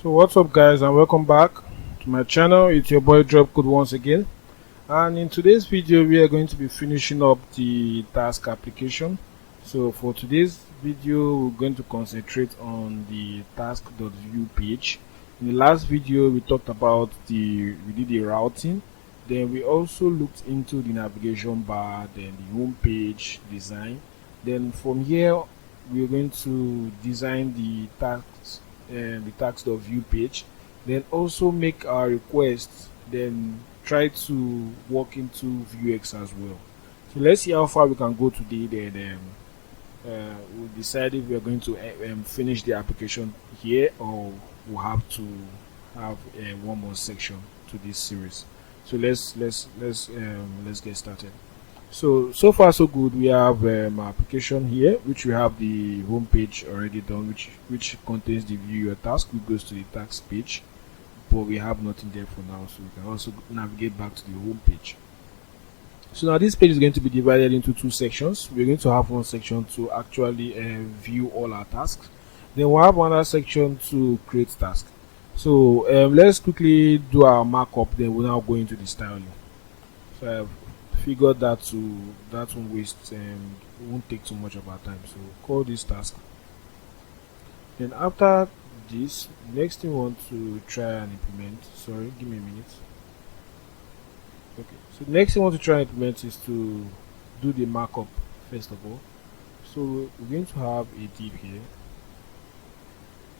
So what's up guys, and welcome back to my channel. It's your boy Drop Code once again, and in today's video we are going to be finishing up the task application. So for today's video we're going to concentrate on the task.vue page. In the last video we talked about we did the routing, then we also looked into the navigation bar, then the home page design. Then from here we're going to design the tasks and the task.vue page, then also make our requests, then try to work into Vuex as well. So let's see how far we can go today. Then we'll decide if we are going to finish the application here, or we'll have to have one more section to this series. So let's get started. So far so good. We have our application here, which we have the home page already done, which contains the view your task, which goes to the task page, but we have nothing there for now, so we can also navigate back to the home page. So now this page is going to be divided into two sections. We're going to have one section to actually view all our tasks, then we'll have another section to create tasks. So let's quickly do our markup, then we'll now go into the styling. So I've figured that won't waste won't take too much of our time, so call this task. Then after this, next thing we want to try and implement, sorry, give me a minute. Okay, so next thing we want to try and implement is to do the markup first of all. So we're going to have a div here,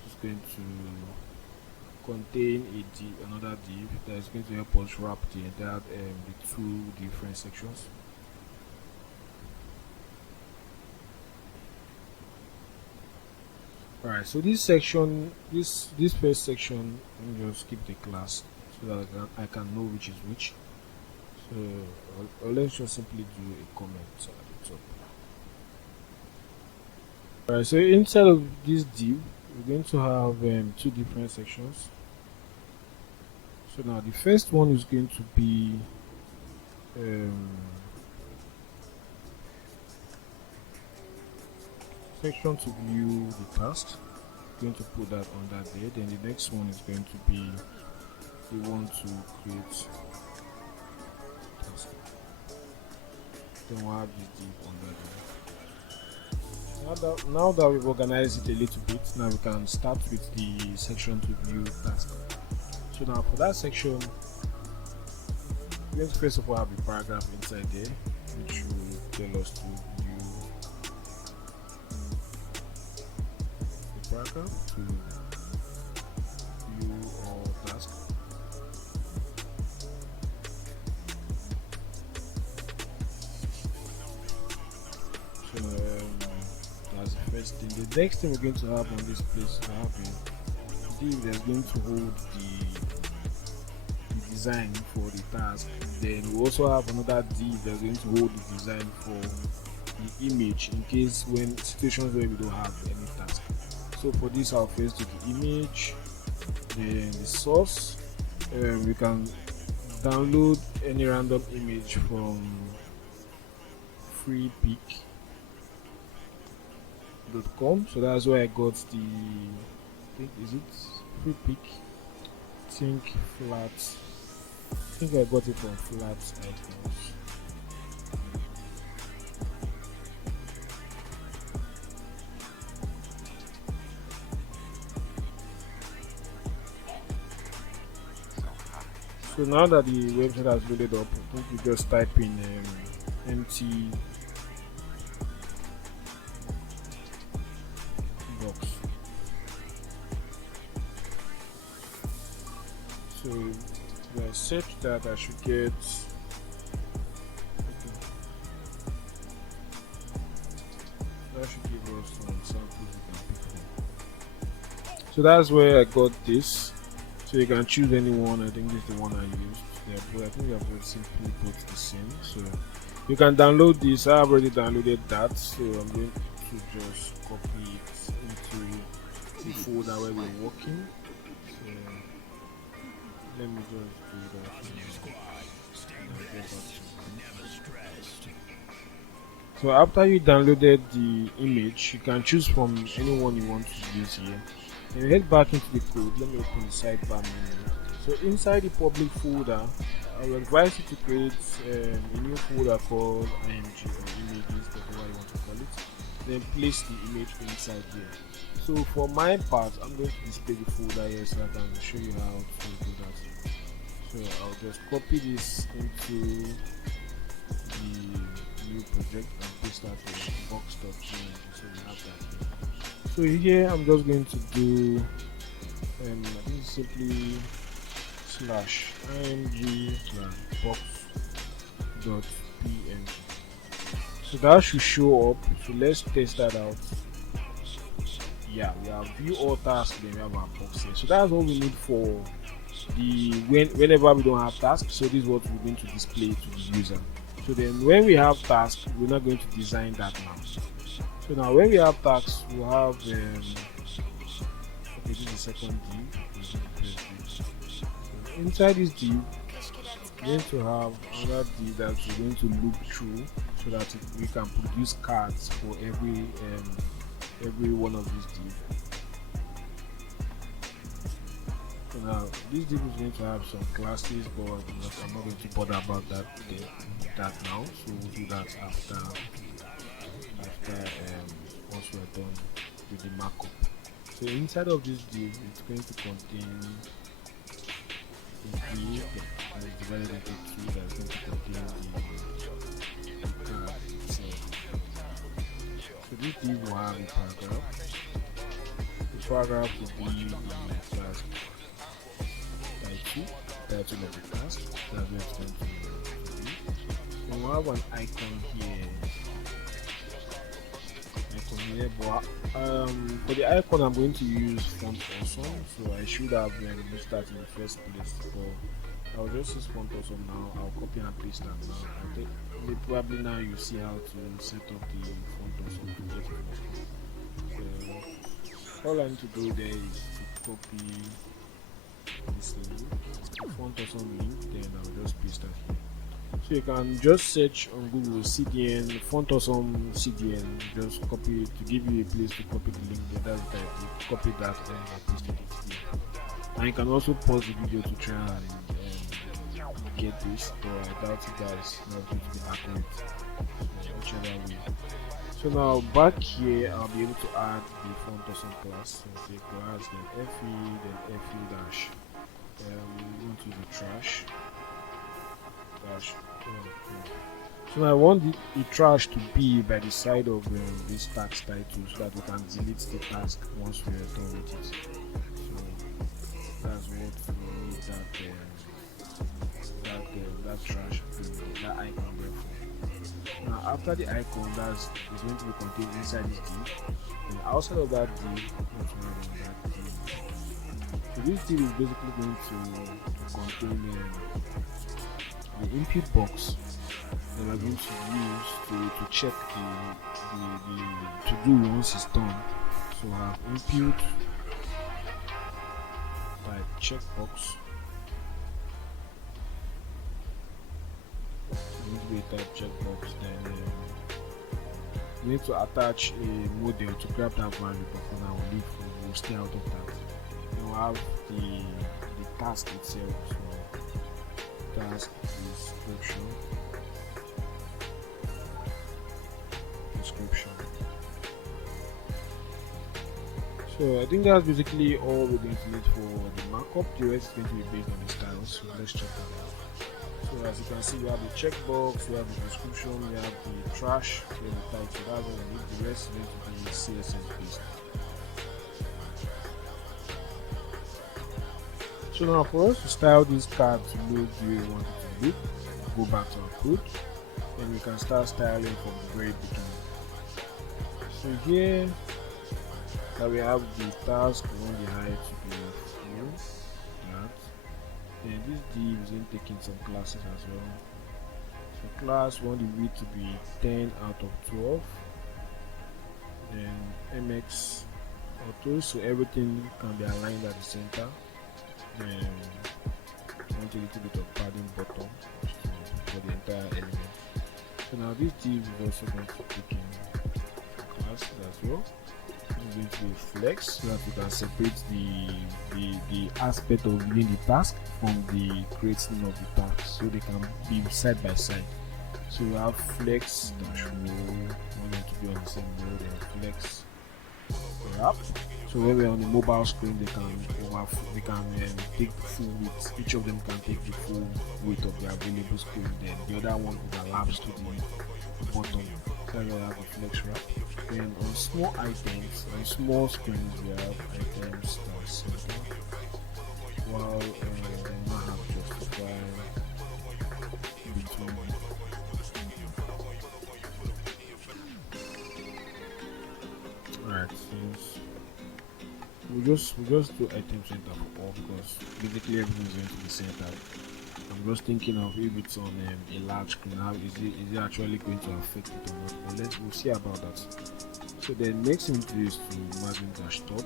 just going to contain another div that is going to help us wrap the entire the two different sections. Alright, so this section, this first section, let me just skip the class so that I can know which is which. So or let's just simply do a comment at the top. Alright, so inside of this div we're going to have two different sections. So now the first one is going to be section to view the tasks. Going to put that under there. Then the next one is going to be the one to create task. Then we'll have this div under there. Now that we've organized it a little bit, now we can start with the section to view task. So now for that section, we're going to first of all have a paragraph inside there, which will tell us to view the paragraph to view all tasks. So that's the first thing. The next thing we're going to have on this place is have a div that's going to hold the design for the task. Then we also have another div that's going to hold the design for the image in case when situations where we don't have any task. So for this I'll first do the image, then the source. We can download any random image from freepik.com. so that's where I got the, I think, is it freepik, think flat, I think I got it from flat icons. So now that the website has loaded up, I think you just type in empty box. So I set that I should get, okay, that should give us some samples we can pick from. So that's where I got this. So you can choose any one. I think this is the one I used. Yeah, but I think we have simply put the same. So you can download this. I have already downloaded that, so I'm going to just copy it into the folder where we're working. So let me just do that. So after you downloaded the image, you can choose from any one you want to use here. Then we head back into the code. Let me open the sidebar menu. So inside the public folder, I will advise you to create a new folder called img or images, whatever you want to call it. Then place the image inside here. So for my part, I'm going to display the folder here so I can show you how to do that. So I'll just copy this into the new project and paste that in box.img, so we have that here. So here I'm just going to do I think simply slash img box.png. So that should show up. So let's test that out. Yeah, we have view all tasks, then we have our box here. So that's what we need for the whenever we don't have tasks. So this is what we're going to display to the user. So then when we have tasks, we're not going to design that now. So now when we have tasks, we'll have okay, this is the second div. So inside this div, we're going to have another div that we're going to loop through so that we can produce cards for every one of these divs. So now this div is going to have some classes, but I'm not going to bother about that now. So we'll do that after once we're done with the markup. So inside of this div, it's going to contain a div that is divided into two that is going to contain the card itself. So this div will have a paragraph. The paragraph will be the task title of the task. That's what it's going to be. So we'll have an icon here. But for the icon I'm going to use font awesome, so I should have used that in the first place, but I'll just use font awesome now. I'll copy and paste that now. I think probably now you see how to set up the font awesome to get it. So all I need to do there is to copy this link, the font awesome link, then I'll just paste that here. So you can just search on Google CDN, font awesome CDN, just copy it to give you a place to copy the link. That's that. You copy that and paste it here. And you can also pause the video to try and get this, but I doubt it that is not going to be accurate. Whichever way. So now back here, I'll be able to add the font awesome class. So say class, then fe, then fe dash. We want to do trash. So now I want the trash to be by the side of this task title so that we can delete the task once we are done with it. So that's what we need that trash, that icon there for. Now after the icon, that's is going to be contained inside this div, and outside of that div, so this div is basically going to contain the input box that we're going to use to check the to do once it's done. So I have input type checkbox. Need to be a type checkbox. Then we need to attach a model to grab that value, but for now we'll stay out of that. Then we'll have the task itself. So task description. So I think that's basically all we're going to need for the markup. The rest is going to be based on the styles. So let's check that out. So as you can see, we have the checkbox, we have the description, we have the trash, we have the type. So that's all we need. The rest is going to be CSS based. So now for us to style this card to look the way we want it to look, go back to our code, and we can start styling from the very beginning. So here that we have the task, we want the height to be full, that. Then this div is taking some classes as well. So class, we want the width to be 10 out of 12. Then mx auto, so everything can be aligned at the center. Then want a little bit of padding bottom for the entire element. So now this div is also going to take in classes as well. This is going to be flex, so that we can separate the aspect of reading the task from the creating of the task, so they can be side by side. So we have flex dash row, we want to be on the same row, then flex wrap. So when we're on the mobile screen, they can take full width. Each of them can take the full width of the available screen. Then the other one overlaps to the bottom. So you have the flex wrap. Then on small items, on small screens, we have items that center. While they now have justify between. Alright, since we just do item center for all, because basically everything is going to be centered. I'm just thinking of if it's on a large screen, how is it actually going to affect it or not? But we'll see about that. So the next thing to do is to margin dash top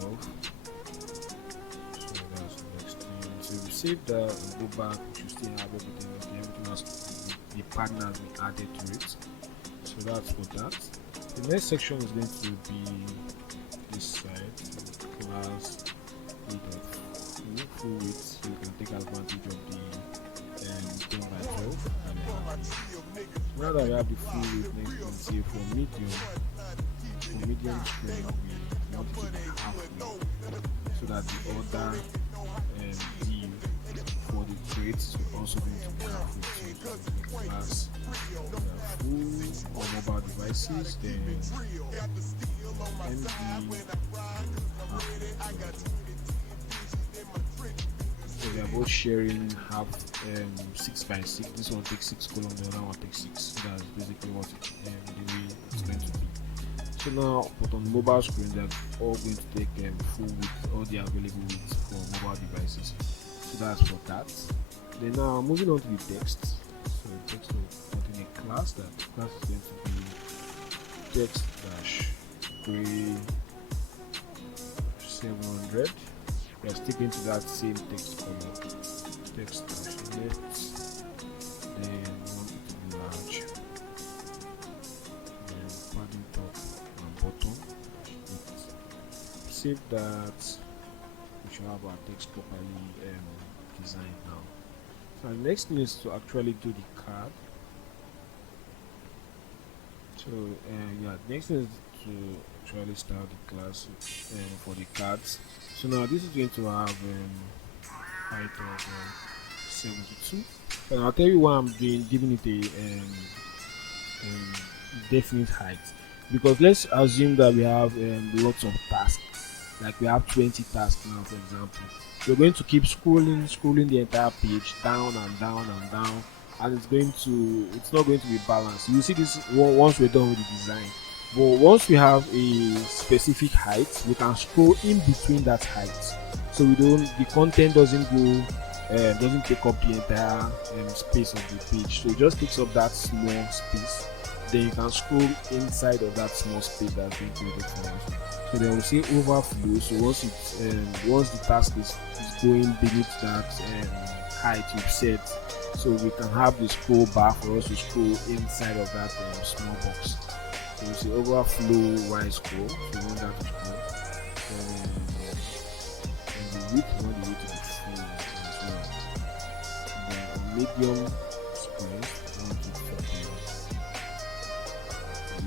12. So that's the next thing. So we save that and go back. We should still have everything. Okay, everything has the partner has been added to it. So that's for that. The next section is going to be this side. So class full width, so you can take advantage of the 10 by 12. Now that we have the full width, next we can say for medium screen we want it to be halfway, so that the other div for the traits is also going to be halfway. So the class full on mobile devices, then MD so we are both sharing half 6 by 6. This one takes 6 column, the other one takes 6. So that's basically what the way it's going to be. So now, but on mobile screen, they're all going to take full width, all the available width for mobile devices. So that's for that. Then now moving on to the text. So the text will contain a class. That class is going to be text dash gray 700. We are sticking to that same text color. Text dash left. Then we want it to be large. Then padding top and bottom. Save that. We should have our text properly designed now. So the next thing is to actually do the card. So next thing is to actually start the class for the cards. So now this is going to have height of 72, and I'll tell you why I'm giving it a definite height, because let's assume that we have lots of tasks, like we have 20 tasks now, for example. We're going to keep scrolling the entire page down and down and down, and it's not going to be balanced. You see this once we're done with the design. But once we have a specific height, we can scroll in between that height, so the content doesn't take up the entire space of the page. So it just takes up that small space. Then you can scroll inside of that small space that's been created for us. So then we'll see overflow. So once the task is going beneath that height we've set, so we can have the scroll bar for us to scroll inside of that small box. So we see overflow y scroll, so we want that to scroll. And the width, we want the width to be full as well. And then on medium screen, we want it to be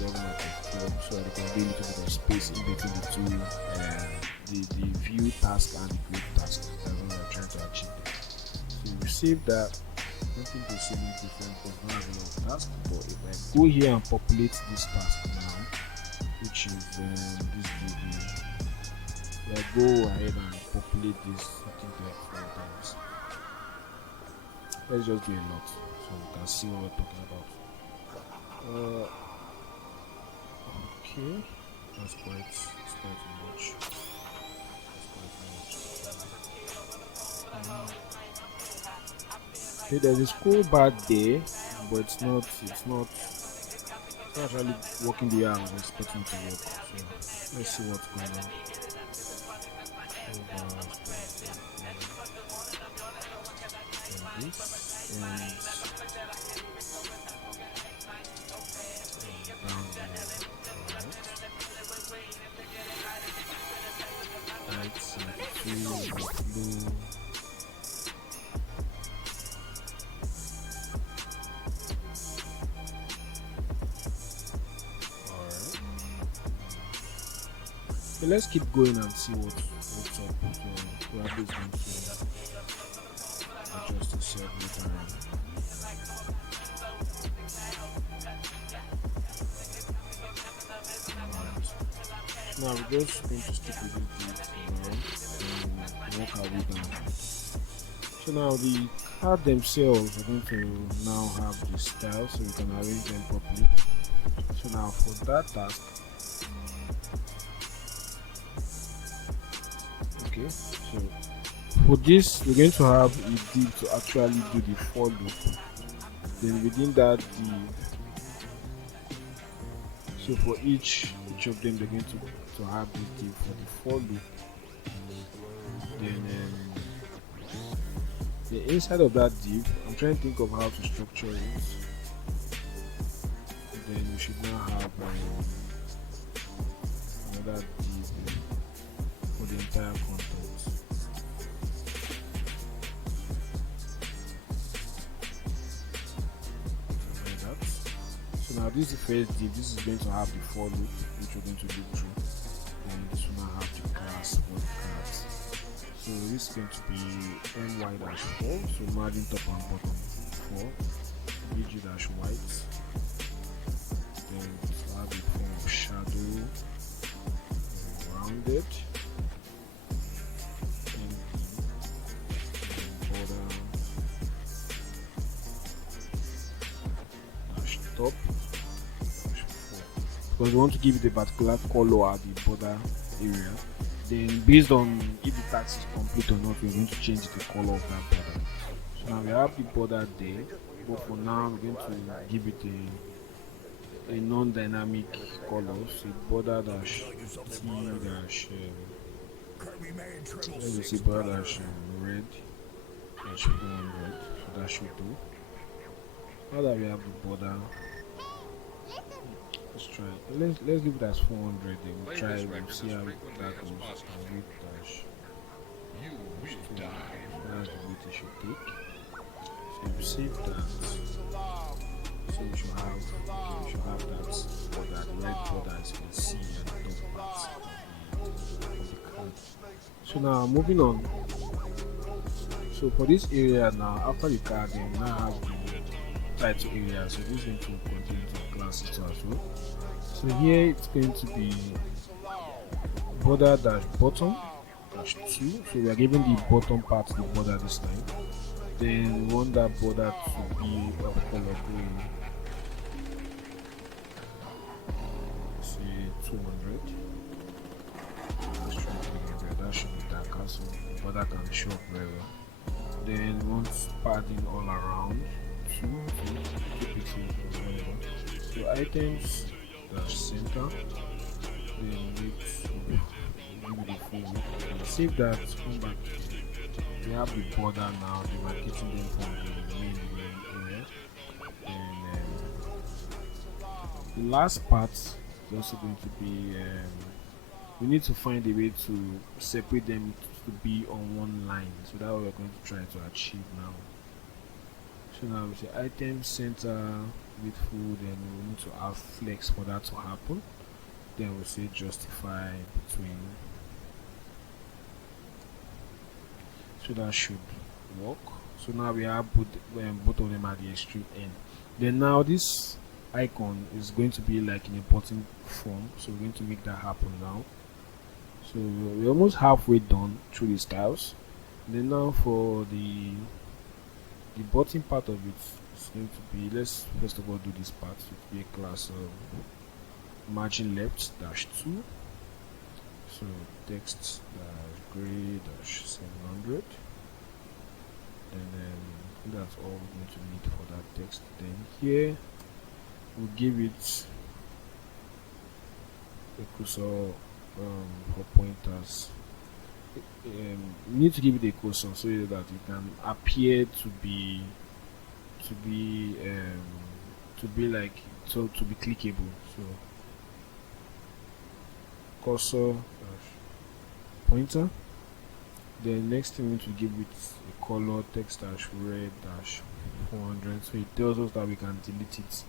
11 out of 12, so there can be a little bit of space in between the two, the view task and the grid task. That's what we're trying to achieve there. So we save that. I don't think we'll see any different because we have a lot of tasks, but if I go here and populate this task now, which is this view, I go ahead and populate this, I think like 4 times. Let's just do a lot so we can see what we're talking about. Okay, that's quite much. Okay, there's a scroll bar there, but it's not actually working the way I was expecting to work. So let's see what's going on. This and down there. flow. Alright. So let's keep going and see what's up. So probably is going to adjust itself later on. Now we're just going to stick with this and work our way down. So now the card themselves are going to now have the style, so we can arrange them properly. So now for that task, okay, so for this we're going to have a div to actually do the for loop. Then within that div, so for each of them they're going to have this div for the for loop. Then the inside of that div, I'm trying to think of how to structure it. Then we should now have another div for the entire content. Like that. So now this is the first div. This is going to have the for loop, which we're going to loop through. Then this will now have the class for the cards. So this is going to be my-4, so margin top and bottom 4, bg-white. Then to have a form of shadow, rounded, and border -top -4, because we want to give it a particular color at the border area. Then based on if the task is complete or not, we're going to change the color of that border. So now we have the border there, but for now we're going to give it a non-dynamic color, so border dash t dash let me see, border dash red dash 400. So that should do. Now that we have the border, let's try. Let's leave it as 400. Then we'll try. We'll see how that goes. Width dash. That's the width it should take. So you save that. So we should have that border, the red border, as you can see at the top part of the card. So now moving on. So for this area now, after the card, then we now have the title area. So this is going to contain the classes as well. So here it's going to be border dash bottom dash 2. So we are giving the bottom part the border this time. Then we want that border to be of color green. Say 200. Let's try to make it that should be darker so the border can show up very well. Then we want padding all around 2 to keep it whatever. So items dash center, then give it the full. Save that, come back. We have the border now, demarcating them from the main area. Then the last part is also going to be we need to find a way to separate them to be on one line. So that we're going to try to achieve now. So now we say item center with full, then we need to have flex for that to happen. Then we'll say justify between. So that should work. So now we have both of them at the extreme end. Then now this icon is going to be like in a button form, so we're going to make that happen now. So we're almost halfway done through the styles. Then now for the bottom part of it, it's going to be, let's first of all do this part. It will be a class of margin left dash 2. So text dash gray dash 700. And that's all we're going to need for that text. Then here we'll give it a cursor for pointers. We need to give it a cursor so that it can appear to be like to be clickable. So cursor pointer, Then next thing we need to give it a color text dash red dash 400, so it tells us that we can delete it.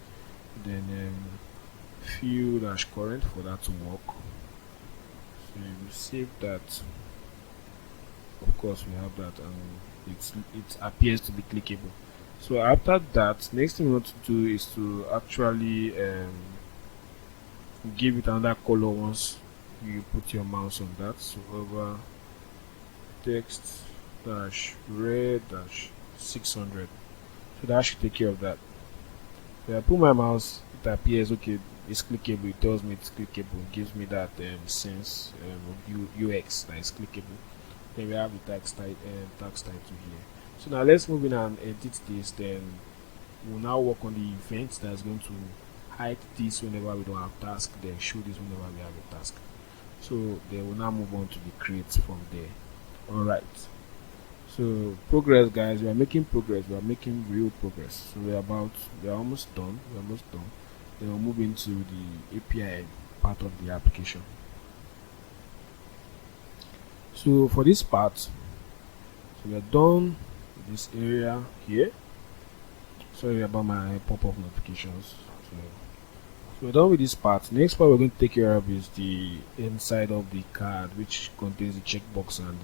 Then field dash current for that to work. So we save that. Of course we have that, and it appears to be clickable. So after that, next thing we want to do is to actually give it another color once you put your mouse on that. So over text dash red dash 600, so that should take care of that. So I put my mouse, it appears okay, it's clickable, it tells me it's clickable, it gives me that sense of UX that is clickable. Then we have the tax title here. So now let's move in and edit this. Then we'll now work on the event that's going to hide this whenever we don't have task, then show this whenever we have a task. So then we'll now move on to the create from there. Alright, so progress, guys, we are making progress, we are making real progress. So we are almost done. Then we'll move into the API part of the application. So for this part, so we are done with this area here. Sorry about my pop-up notifications. So we're done with this part. Next part we're going to take care of is the inside of the card, which contains the checkbox and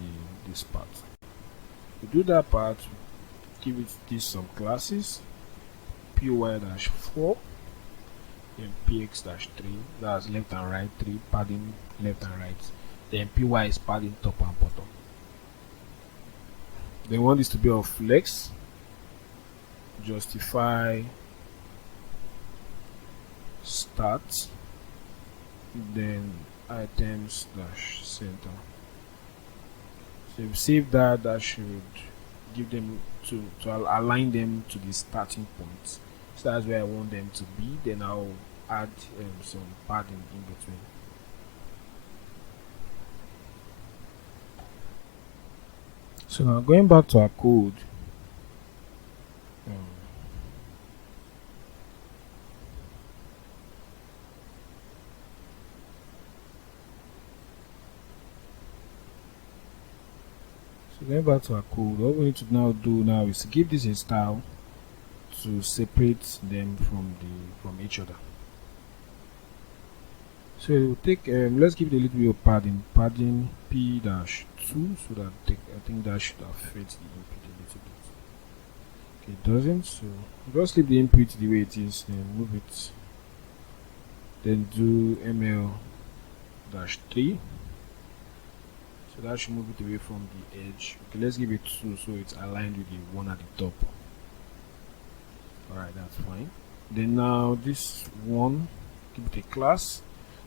this part. To do that part, give it some classes, py-4 and px-3, that's left and right, 3 padding left and right. Then py is padding top and bottom. They want this to be of flex, justify start, then items dash center. So if you save that, that should give them to align them to the starting point. So that's where I want them to be. Then I'll add some padding in between. So now going back to our code, going back to our code, what we need to now do now is to give this a style to separate them from each other. So we'll take let's give it a little bit of padding p-2, so that I think that should affect the input a little bit. Okay, it doesn't, so just leave the input the way it is, then move it, then do ml-3. So that should move it away from the edge. Okay, let's give it 2 so it's aligned with the one at the top. Alright, that's fine. Then now this one, give it a class.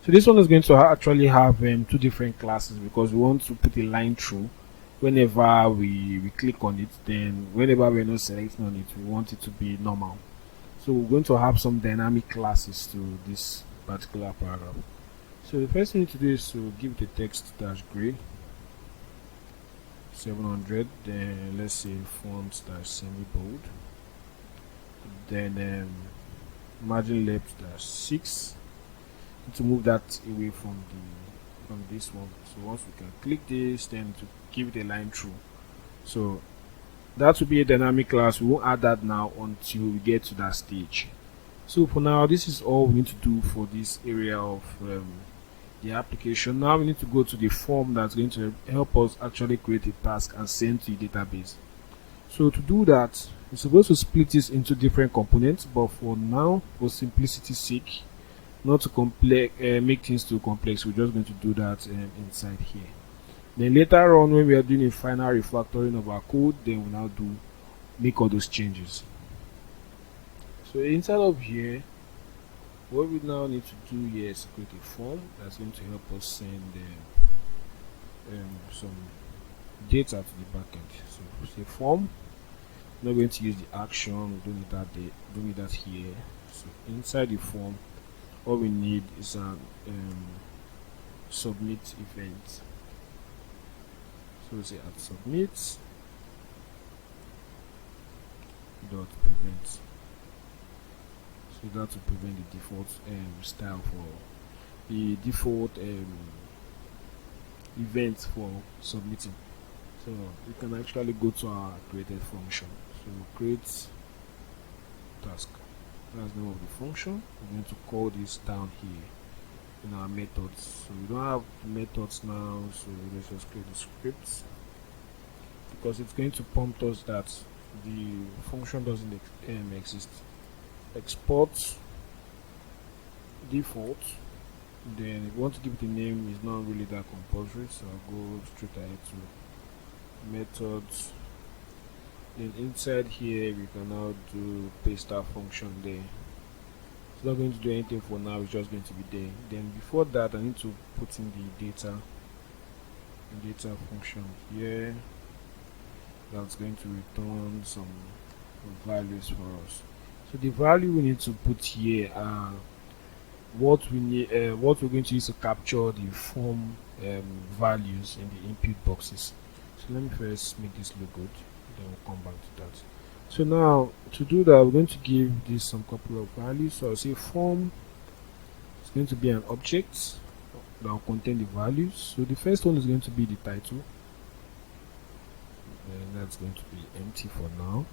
So this one is going to actually have 2 different classes, because we want to put a line through whenever we click on it. Then whenever we're not selecting on it, we want it to be normal. So we're going to have some dynamic classes to this particular paragraph. So the first thing to do is to give it a text dash gray 700, then let's say font dash semi bold, then margin left dash 6, to move that away from this one. So once we can click this, then to give it a line through. So that will be a dynamic class. We won't add that now until we get to that stage. So for now, this is all we need to do for this area of the application. Now we need to go to the form that's going to help us actually create a task and send to the database. So to do that, we're supposed to split this into different components, but for now, for simplicity's sake, not to make things too complex, we're just going to do that inside here. Then later on, when we are doing a final refactoring of our code, then we'll now make all those changes. So inside of here, what we now need to do here is create a form that's going to help us send some data to the backend. So say form. We're not going to use the action. We don't need that here. So inside the form, all we need is an submit event. So we say at submit dot prevent. So that will prevent the default style for the default event for submitting. So So we can actually go to our created function. So create task. That's the name of the function. We're going to call this down here in our methods. So we don't have methods now, so let's just create the scripts, because it's going to prompt us that the function doesn't exist. Export default. Then if you want to give it a name, it's not really that compulsory, so I'll go straight ahead to methods. Then inside here we can now do paste our function there. It's not going to do anything for now, it's just going to be there. Then before that, I need to put in the data function here that's going to return some values for us. So the value we need to put here are what we need, what we're going to use to capture the form values in the input boxes. So let me first make this look good, then we'll come back to that. So now to do that, we're going to give this some couple of values. So I'll say form is going to be an object that will contain the values. So the first one is going to be the title, and that's going to be empty for now.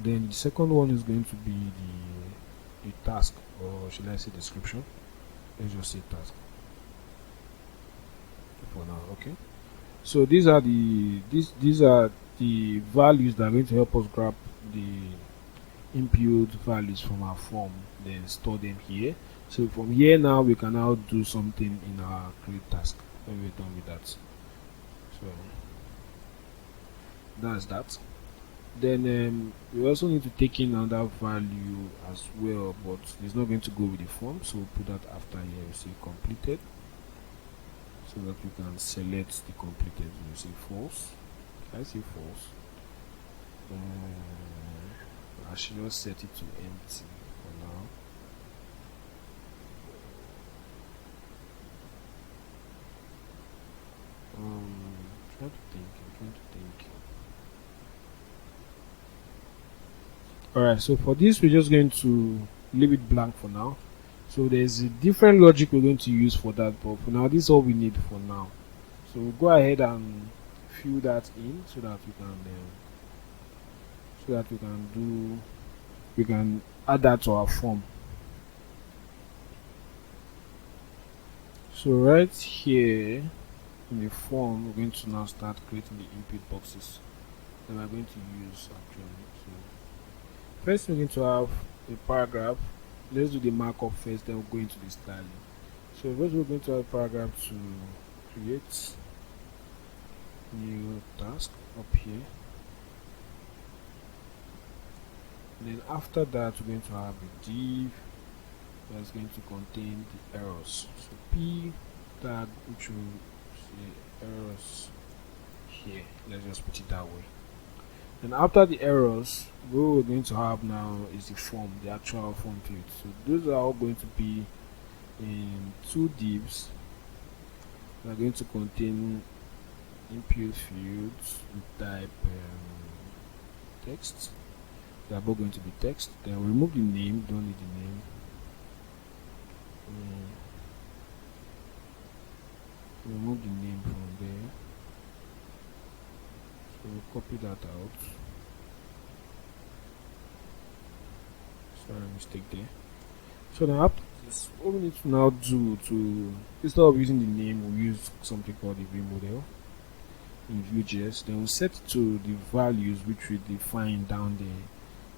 Then the second one is going to be the task, or should I say description? Let's just say task for now. Okay, so these are the values that are going to help us grab the input values from our form, then store them here. So from here now we can now do something in our create task when we're done with that. So that's that. Then we also need to take in another value as well, but it's not going to go with the form, so we'll put that after here. We say completed, so that we can select the completed. We say false. I say false. I should just set it to empty for now. I'm trying to think. Alright, so for this we're just going to leave it blank for now. So there's a different logic we're going to use for that, but for now this is all we need for now. So we'll go ahead and fill that in so that we can add that to our form. So right here in the form, we're going to now start creating the input boxes that we're going to use actually. So first we're going to have a paragraph. Let's do the markup first, then we'll go into the styling. So first we're going to have a paragraph to create new task up here. Then after that we're going to have a div that's going to contain the errors. So p tag, which will say errors here. Let's just put it that way. And after the errors, what we're going to have now is the form, the actual form field. So those are all going to be in two divs that are going to contain input fields with type text. They are both going to be text. Then we'll remove the name, don't need the name. Remove the name from there. So we'll copy that out. Sorry, mistake there. So now after this, what we need to now do to, instead of using the name, we'll use something called the Vue model in Vuejs. Then we'll set it to the values which we define down there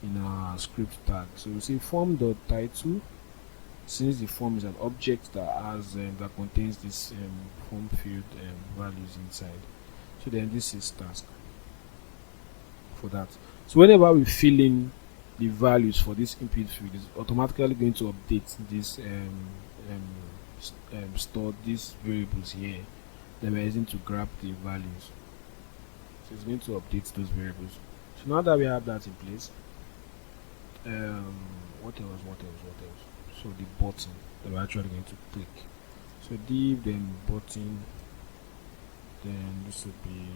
in our script tag. So we'll say form.title, since the form is an object that has that contains this form field values inside. So then this is task for that. So whenever we fill in the values for this input field, is automatically going to update this store these variables here that we're using to grab the values. So it's going to update those variables. So now that we have that in place, what else? So the button that we're actually going to click. So div, then button, then this would be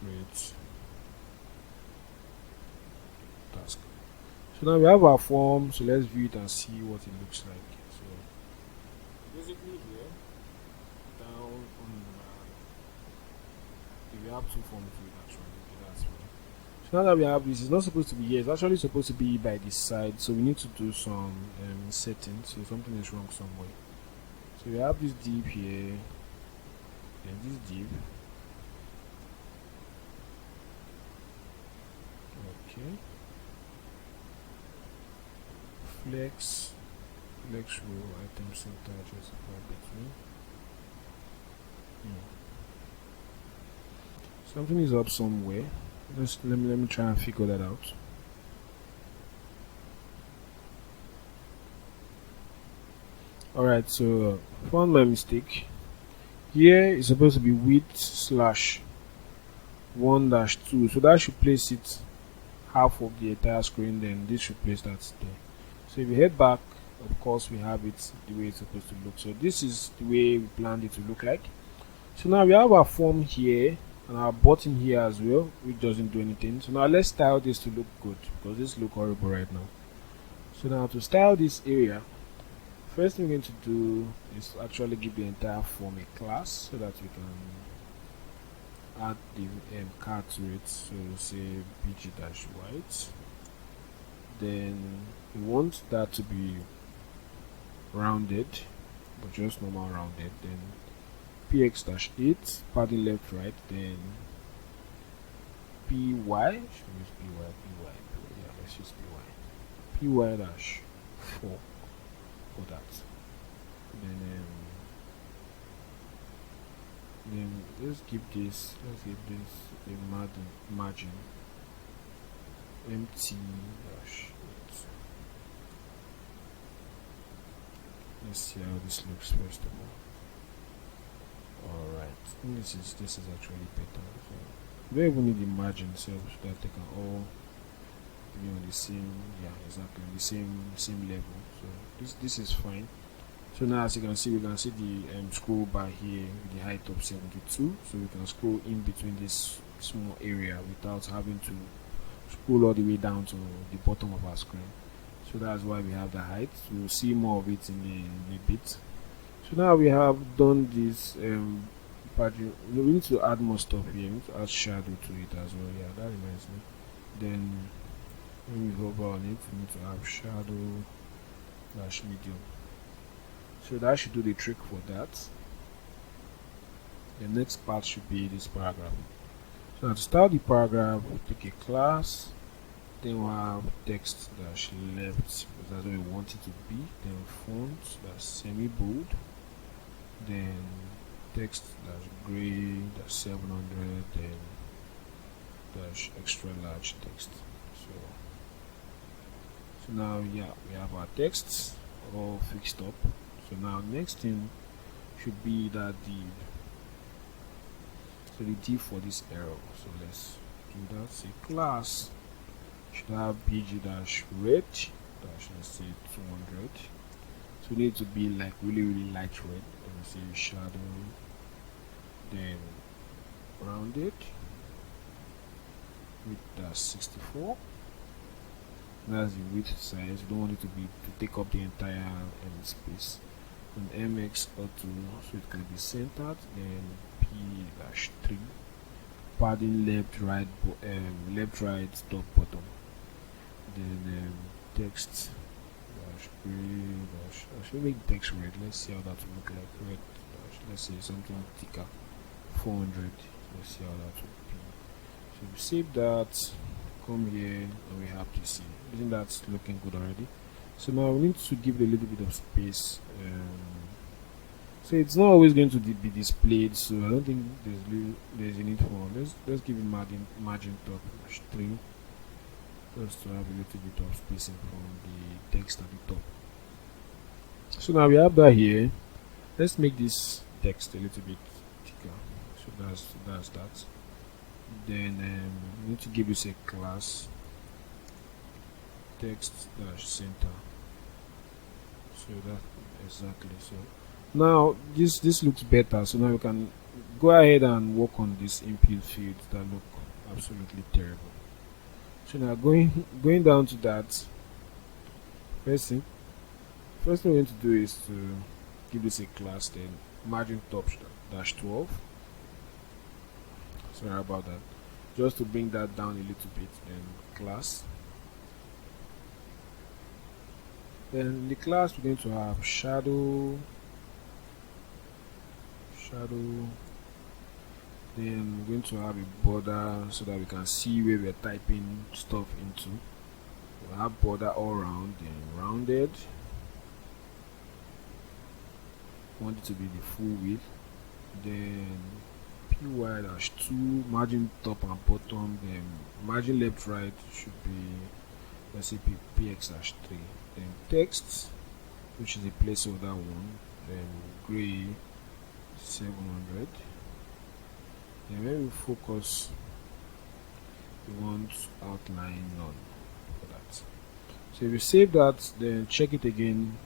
create task. So now we have our form, so let's view it and see what it looks like. So basically here, down on we have two forms to it actually. Okay, that's fine. So now that we have this, it's not supposed to be here. It's actually supposed to be by this side. So we need to do some settings. So something is wrong somewhere. So we have this div here, and this div. Okay. Flex row item center justify between. Something is up somewhere. Let me try and figure that out. Alright, so found my mistake. Here is supposed to be width slash 1-2, so that should place it half of the entire screen, then this should place that there. So if you head back, of course we have it the way it's supposed to look. So this is the way we planned it to look like. So now we have our form here and our button here as well, which doesn't do anything. So now let's style this to look good, because this looks horrible right now. So now to style this area, first thing we're going to do is actually give the entire form a class so that we can add the card to it. So say bg-white. Then we want that to be rounded, but just normal rounded. Then px-8, padding left right. Then py, should we use py, yeah, let's use py-4 for that. Then let's give this a margin empty dash 8. Let's see how this looks first of all. Alright, this is actually better. So we don't even need the margin itself, so that they can all be on the same, yeah, exactly the same level. So this is fine. So now as you can see, we can see the scroll bar here with the height of 72, so we can scroll in between this small area without having to scroll all the way down to the bottom of our screen. So that's why we have the height. We'll see more of it in a bit. So now we have done this we need to add more stuff here. We need to add shadow to it as well. Yeah, that reminds me. Then when we hover on it, we need to have shadow dash medium. So that should do the trick for that. The next part should be this paragraph. So now to start the paragraph, we'll take a class, then we'll have text dash left, because that's what we want it to be. Then font dash semi bold, then text dash gray dash 700, then dash extra large text. So now, yeah, we have our texts all fixed up. So now next thing should be that the div for this arrow. So let's do that. Say class should have bg-red dash, let's say 200. So we need to be like really light red. Let me say shadow, then rounded with dash 64. That's the width size. We don't want it to take up the entire space. And mx auto, so it can be centered. Then p-3, padding left right top bottom. Then text dash gray dash. I should make text red. Let's see how that will look like. Red dash. Let's say something thicker. 400. Let's see how that will be. So we save that. Come here and we have to see. Isn't that looking good already? So now we need to give it a little bit of space. So it's not always going to be displayed, so I don't think there's a need for. Let's give it margin top dash 3, just to have a little bit of spacing from the text at the top. So now we have that here. Let's make this text a little bit thicker. So that's that. Then we need to give this a class text dash center. So that exactly. So now this looks better. So now we can go ahead and work on these input fields that look absolutely terrible. So now going down to that, first thing we're going to do is to give this a class, then margin top dash 12. Sorry about that. Just to bring that down a little bit. Then class. Then in the class we're going to have shadow. Then we're going to have a border so that we can see where we're typing stuff into. We'll have border all round, then rounded. Want it to be the full width. Then py-2 margin top and bottom. Then margin left right should be, let's say, px-3. Then text, which is a placeholder one. Then gray 700. Then when we focus, we want outline none for that. So if you save that, then check it again.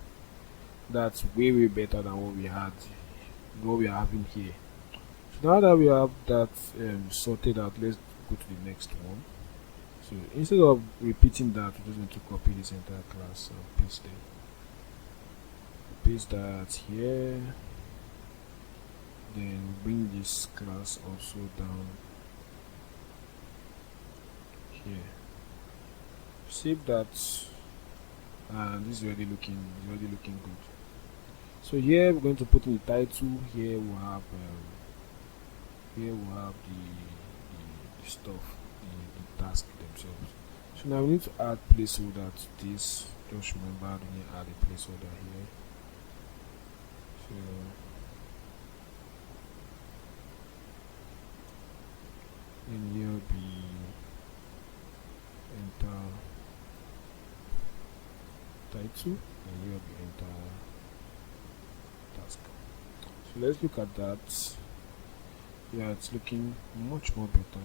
That's way better than what we are having here. So now that we have that sorted out, let's go to the next one. So instead of repeating that, we're just going to copy this entire class and paste it. Paste that here. Then bring this class also down here. Save that, and this is already looking good. So here we're going to put in the title. Here we'll have the stuff, the task themselves. So now we need to add placeholder to this. Just remember we need to add a placeholder here. So and here will be enter title, and here will be enter task. So let's look at that. Yeah, it's looking much more better.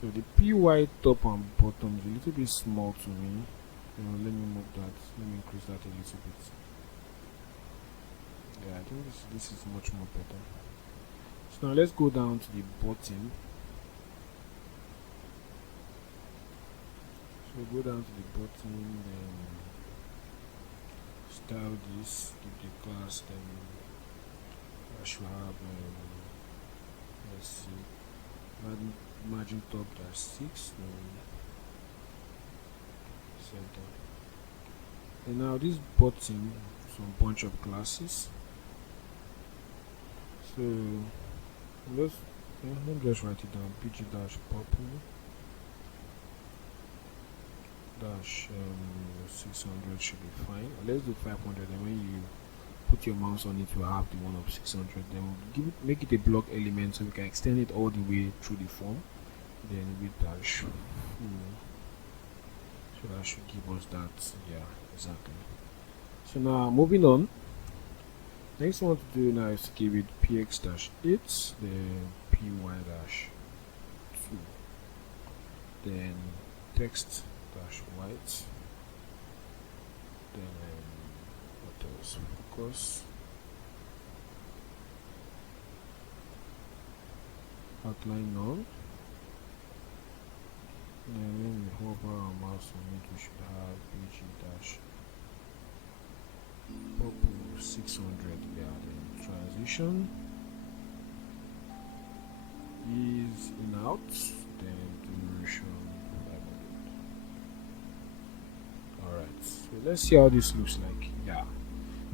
So the py top and bottom is a little bit small to me. Let me move that. Let me increase that a little bit. Yeah, I think this is much more better. So now let's go down to the bottom. So go down to the bottom, then style this, give the class, then I should have let's see, margin top -6, then center. And now this bottom, some bunch of classes. So let me just write it down. pg dash purple dash 600 should be fine. Let's do 500, and when you put your mouse on it, you have the one of 600. Then we'll make it a block element so we can extend it all the way through the form. Then with dash so that should give us that. Yeah, exactly. So now moving on, next one to do now is to give it px-8, then py-2, then text dash white, then what else, focus, outline none, and then when we hover our mouse on it, we should have pg dash purple 600. Yeah, then transition is in out, then duration 500. Alright, so let's see how this looks like. Yeah,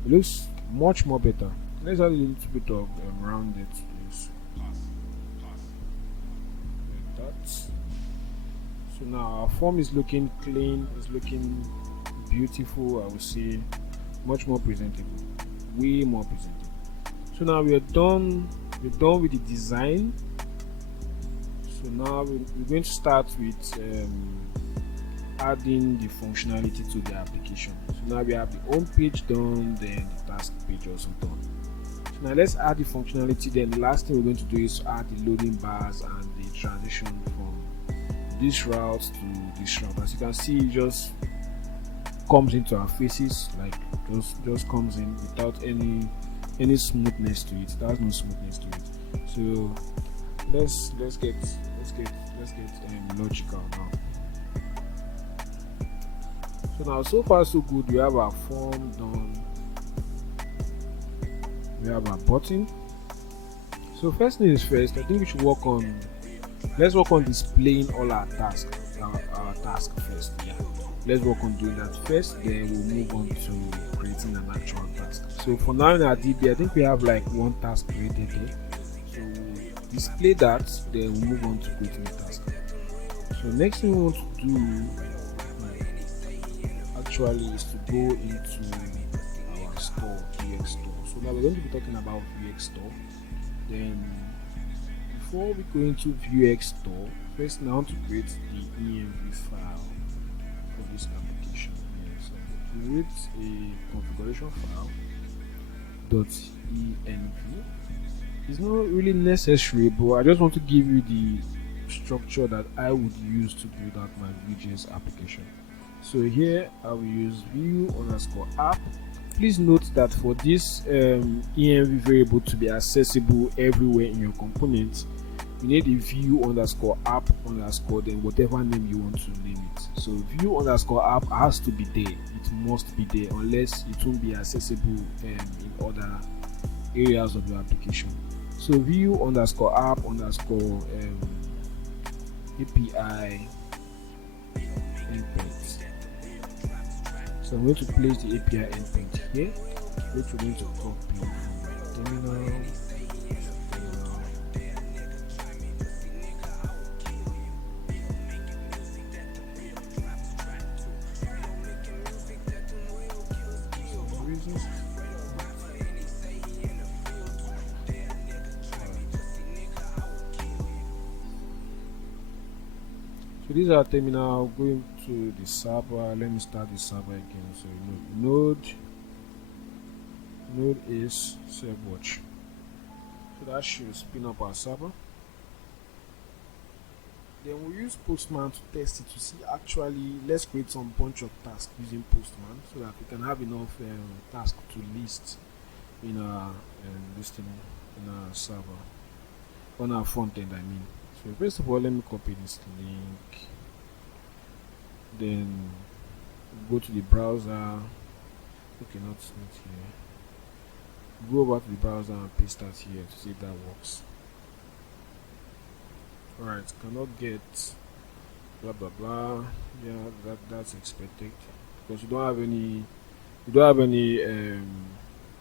it looks much more better. Let's add a little bit of rounded to this. Like that. So now our form is looking clean, it's looking beautiful, I would say. Much more presentable, way more presentable. So now we're done with the design. So now we're going to start with adding the functionality to the application. So now we have the home page done, then the task page also done. So now let's add the functionality. Then the last thing we're going to do is to add the loading bars and the transition from this route to this route. As you can see, it just comes into our faces, like just comes in without any smoothness to it. There's no smoothness to it. So let's get logical now. So now, so far so good. We have our form done, we have our button. So first thing is first, I think we should work on, let's work on displaying all our tasks, our task first. Yeah, let's work on doing that first, then we'll move on to creating an actual task. So for now in our DB, I think we have like one task created here. So we'll display that, then we'll move on to creating the task. So next thing we want to do actually is to go into our store, Vuex store. So now we're going to be talking about Vuex store. Then before we go into Vuex store, first I want to create the env file for this application. Yes, so create a configuration file .env. It's not really necessary, but I just want to give you the structure that I would use to build out my Vue.js application. So here I will use Vue_app. Please note that for this env variable to be accessible everywhere in your component, you need a Vue_app_ then whatever name you want to name it. So Vue_app has to be there. It must be there, unless it won't be accessible in other areas of your application. So Vue_app_ API endpoint. So I'm going to place the API endpoint here, which we're going to copy from terminal. So these are terminal. Going to the server. Let me start the server again. So node is serve-watch. So that should spin up our server. Then we'll use Postman to test it to see actually. Let's create some bunch of tasks using Postman so that we can have enough tasks to list in our in our server, on our front end. I mean. So first of all, let me copy this link. Then go to the browser. Okay, not here. Go over to the browser and paste that here to see if that works. Alright, cannot get blah blah blah. Yeah, that's expected because you don't have any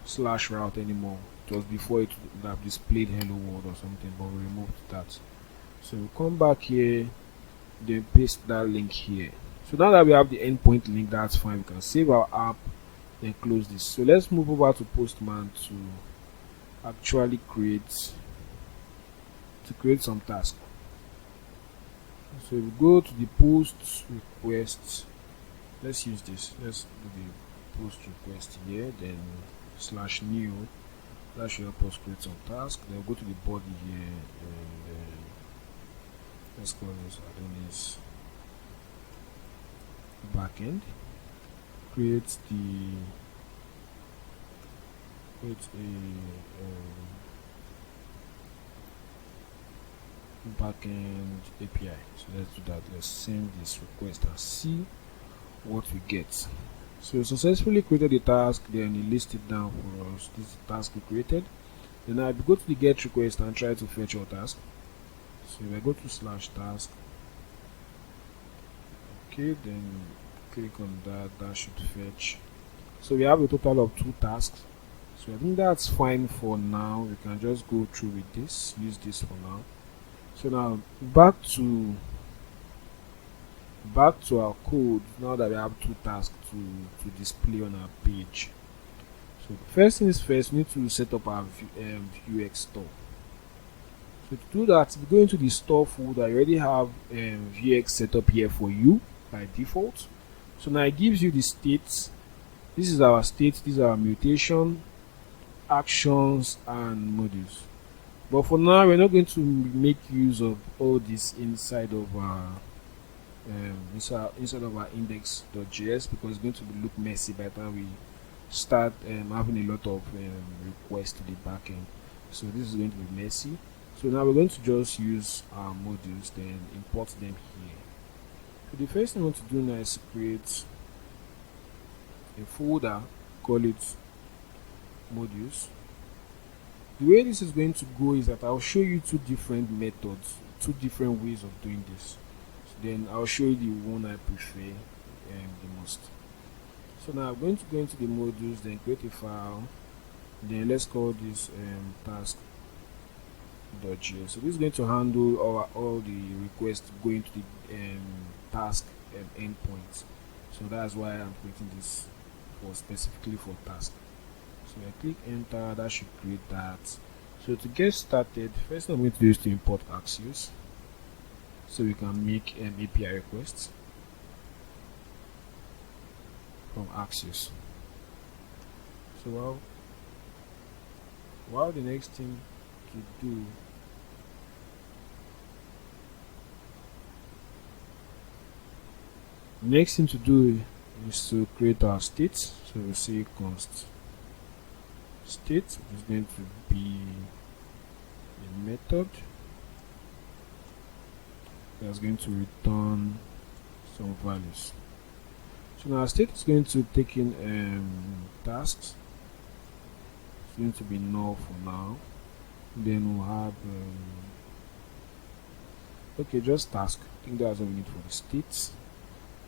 slash route anymore. It was before it would have displayed hello world or something, but we removed that. So come back here, then paste that link here. So now that we have the endpoint link, that's fine. We can save our app, then close this. So let's move over to Postman to actually create some task. So we go to the post requests. Let's use this. Let's do the post request here, then /new. That should help us create some task. Then we'll go to the body here, and let's call this Adonisjs backend. Create a backend API. So let's do that. Let's send this request and see what we get. So we successfully created the task, then it lists it down for us. This is the task we created. Then I go to the get request and try to fetch your task. So if I go to /task, okay, then click on that should fetch. So we have a total of 2 tasks. So I think that's fine for now. We can just go through with this, use this for now. So now back to our code. Now that we have 2 tasks to display on our page. So first things first, we need to set up our Vuex store. So to do that, we go into the store folder. I already have Vuex set up here for you by default. So now it gives you the states. This is our state, these are our mutation, actions, and modules. But for now, we're not going to make use of all this inside of our index.js because it's going to look messy by the time we start having a lot of requests to the backend. So this is going to be messy. So now we're going to just use our modules, then import them here. So the first thing I want to do now is create a folder, call it modules. the way this is going to go is that I'll show you two different methods, two different ways of doing this. So then I'll show you the one I prefer the most. So now I'm going to go into the modules, then create a file, then let's call this task.js. So this is going to handle all the requests going to the task endpoint. So that's why I'm creating this specifically for task. So I click enter, that should create that. So to get started, first thing I'm going to do is to import Axios, so we can make API requests from Axios. So while the next thing to do is to create our state. So we say const state is going to be a method that's going to return some values. So now our state is going to take in tasks. It's going to be null for now. Then we'll have okay, just task. I think that's what we need for the states.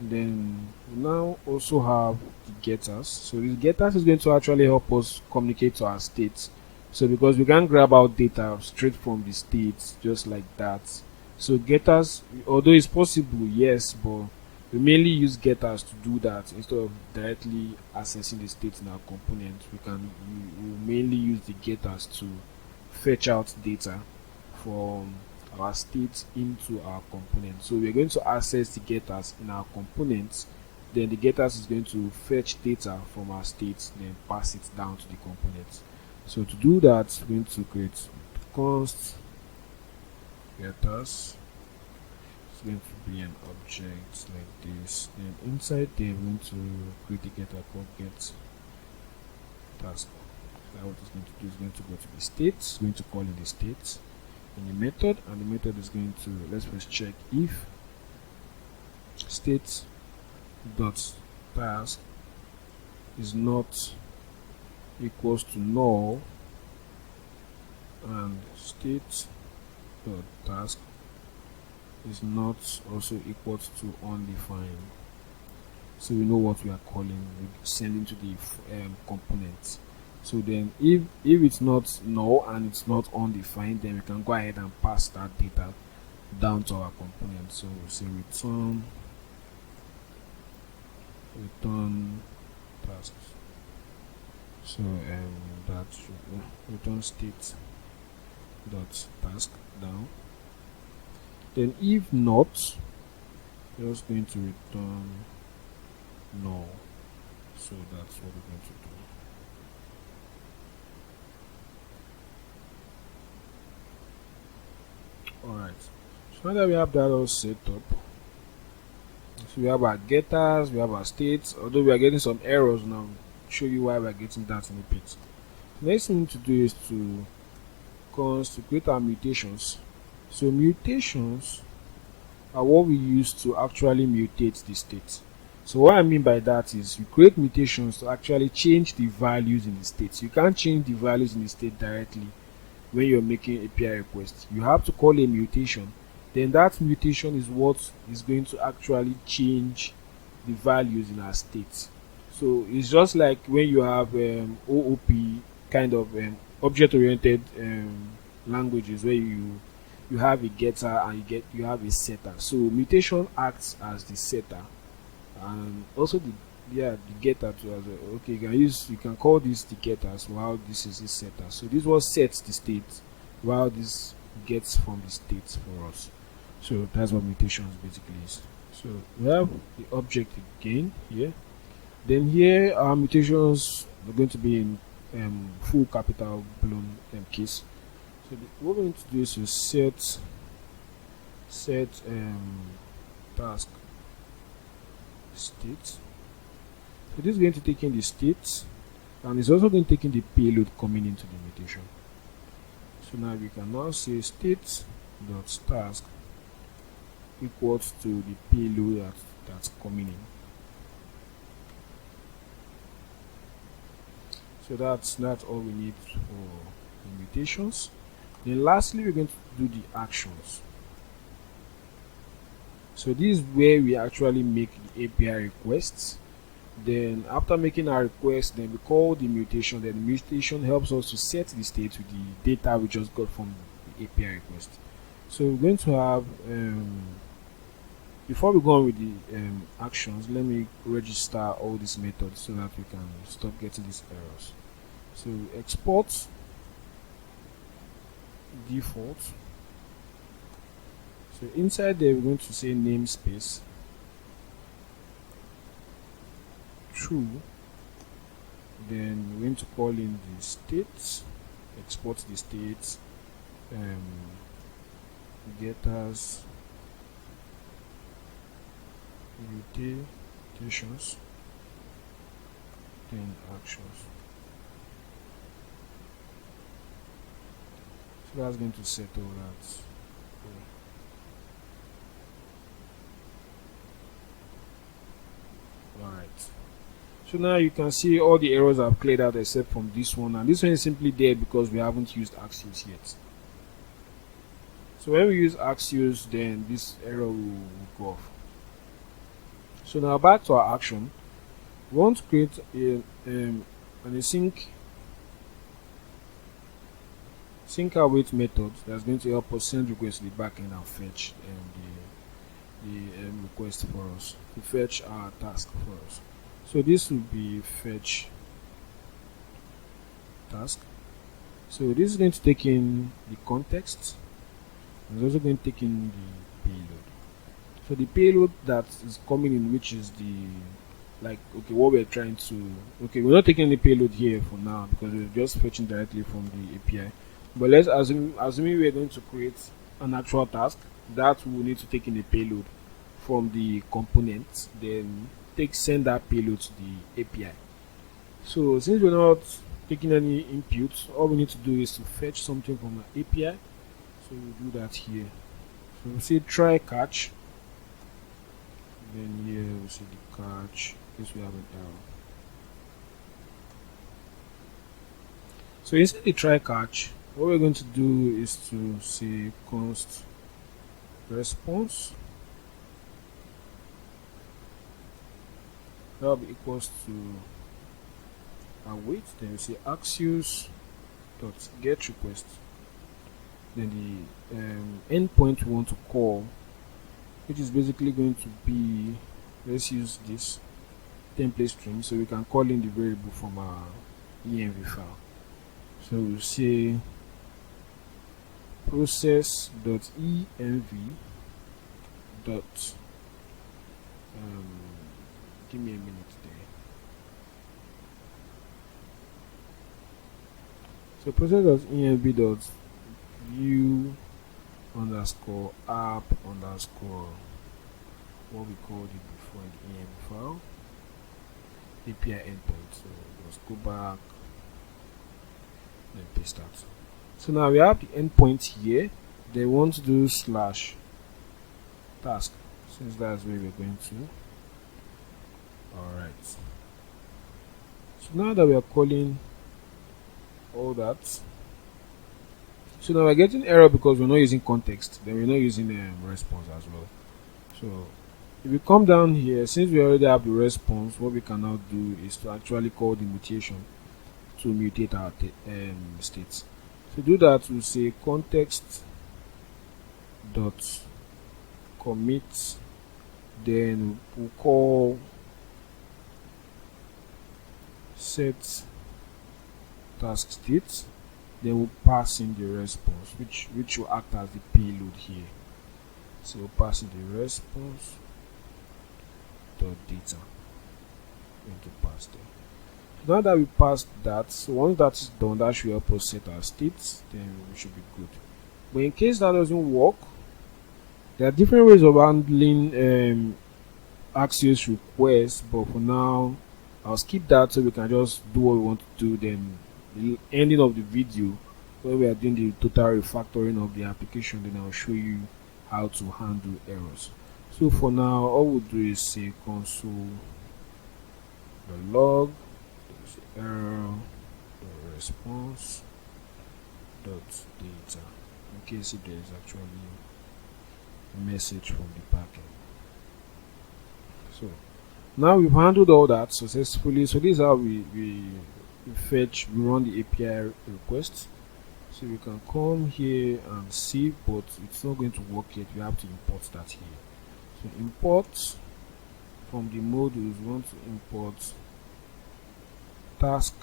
Then we now also have the getters. So the getters is going to actually help us communicate to our states. So because we can grab out data straight from the states just like that. So getters, although it's possible, yes, but we mainly use getters to do that instead of directly accessing the state in our component. We mainly use the getters to fetch out data from our state into our component. So we're going to access the getters in our components, then the getters is going to fetch data from our state, then pass it down to the component. So to do that, we're going to create const getters. It's going to be an object like this. Then inside there, we're going to create a getter called get task. So what it's going to do is going to go to the state. It's going to call in the state in the method, and the method is going to, let's first check if state dot task is not equals to null and state dot task is not also equals to undefined. So we know what we are calling, we sending to the component. So then if it's not null and it's not undefined, then we can go ahead and pass that data down to our component. So we'll say return tasks. So that should return state dot task down. Then if not, we're just going to return null. So that's what we're going to do. Alright, so now that we have that all set up, so we have our getters, we have our states, although we are getting some errors now. I'll show you why we are getting that in a bit. The next thing to do is to create our mutations. So mutations are what we use to actually mutate the state. So what I mean by that is you create mutations to actually change the values in the state. You can't change the values in the state directly when you're making API requests. You have to call a mutation. Then that mutation is what is going to actually change the values in our state. So it's just like when you have OOP kind of object-oriented languages where you have a getter and you have a setter. So mutation acts as the setter, and also the getter too as well. Okay, you can call this the getter, so while this is the setter. So this was sets the state while this gets from the state for us. So that's what mutations basically is. So we have the object again here. Then here our mutations are going to be in full capital blown case. So what we're going to do is to set task state. So this is going to take in the state, and it's also going to take in the payload coming into the mutation. So now we can now say state dot task equals to the payload that's coming in. So that's all we need for the mutations. Then lastly, we're going to do the actions. So this is where we actually make the API requests. Then after making our request, then we call the mutation. Then the mutation helps us to set the state with the data we just got from the API request. So we're going to have before we go on with the actions, let me register all these methods so that we can stop getting these errors. So export default. So inside there we're going to say namespace true. Then we're going to call in the states, export the states, getters, mutations, then actions. So that's going to set all that. Alright. So now you can see all the errors I've cleared out except from this one, and this one is simply there because we haven't used Axios yet. So when we use Axios, then this error will go off. So now back to our action. We want to create an async await method that's going to help us send requests to the backend and fetch the request for us, to fetch our task for us. So this will be fetch task. So this is going to take in the context. It's also going to take in the payload. So the payload that is coming in, which is what we're trying to, we're not taking any payload here for now because we're just fetching directly from the API. But let's assuming we're going to create an actual task, that will need to take in the payload from the component, then send that payload to the API. So since we're not taking any inputs, all we need to do is to fetch something from the API. So we'll do that here. So we'll say try catch. Then here we'll see the catch. This we have an error. So inside the try catch, what we're going to do is to say const response. That will be equals to await. Then we say Axios dot get request. Then the endpoint we want to call, which is basically going to be, let's use this template string so we can call in the variable from our env file. So we'll say process.env dot give me a minute there. So process.env dot view underscore app underscore what we called it before in the env file, API endpoint. So let's go back and paste that. So now we have the endpoint here. They want to do slash task, since that's where we're going to. Alright. So now that we are calling all that, so now we're getting error because we're not using context, then we're not using response as well. So if we come down here, since we already have the response, what we can now do is to actually call the mutation to mutate our states. To do that, we'll say context dot commit, then we'll call set task state, then we'll pass in the response, which will act as the payload here. So we'll pass in the response dot data into pass there. Now that we passed that, so once that is done, that should help us set our states, then we should be good. But in case that doesn't work, there are different ways of handling Axios requests, but for now I'll skip that so we can just do what we want to do. Then the ending of the video, where we are doing the total refactoring of the application, then I'll show you how to handle errors. So for now, all we'll do is say console the log, error, the response, dot data in case if there is actually a message from the backend. So now we've handled all that successfully. So this is how we run the API request. So we can come here and see, but it's not going to work yet. We have to import that here. So import from the modules, we want to import task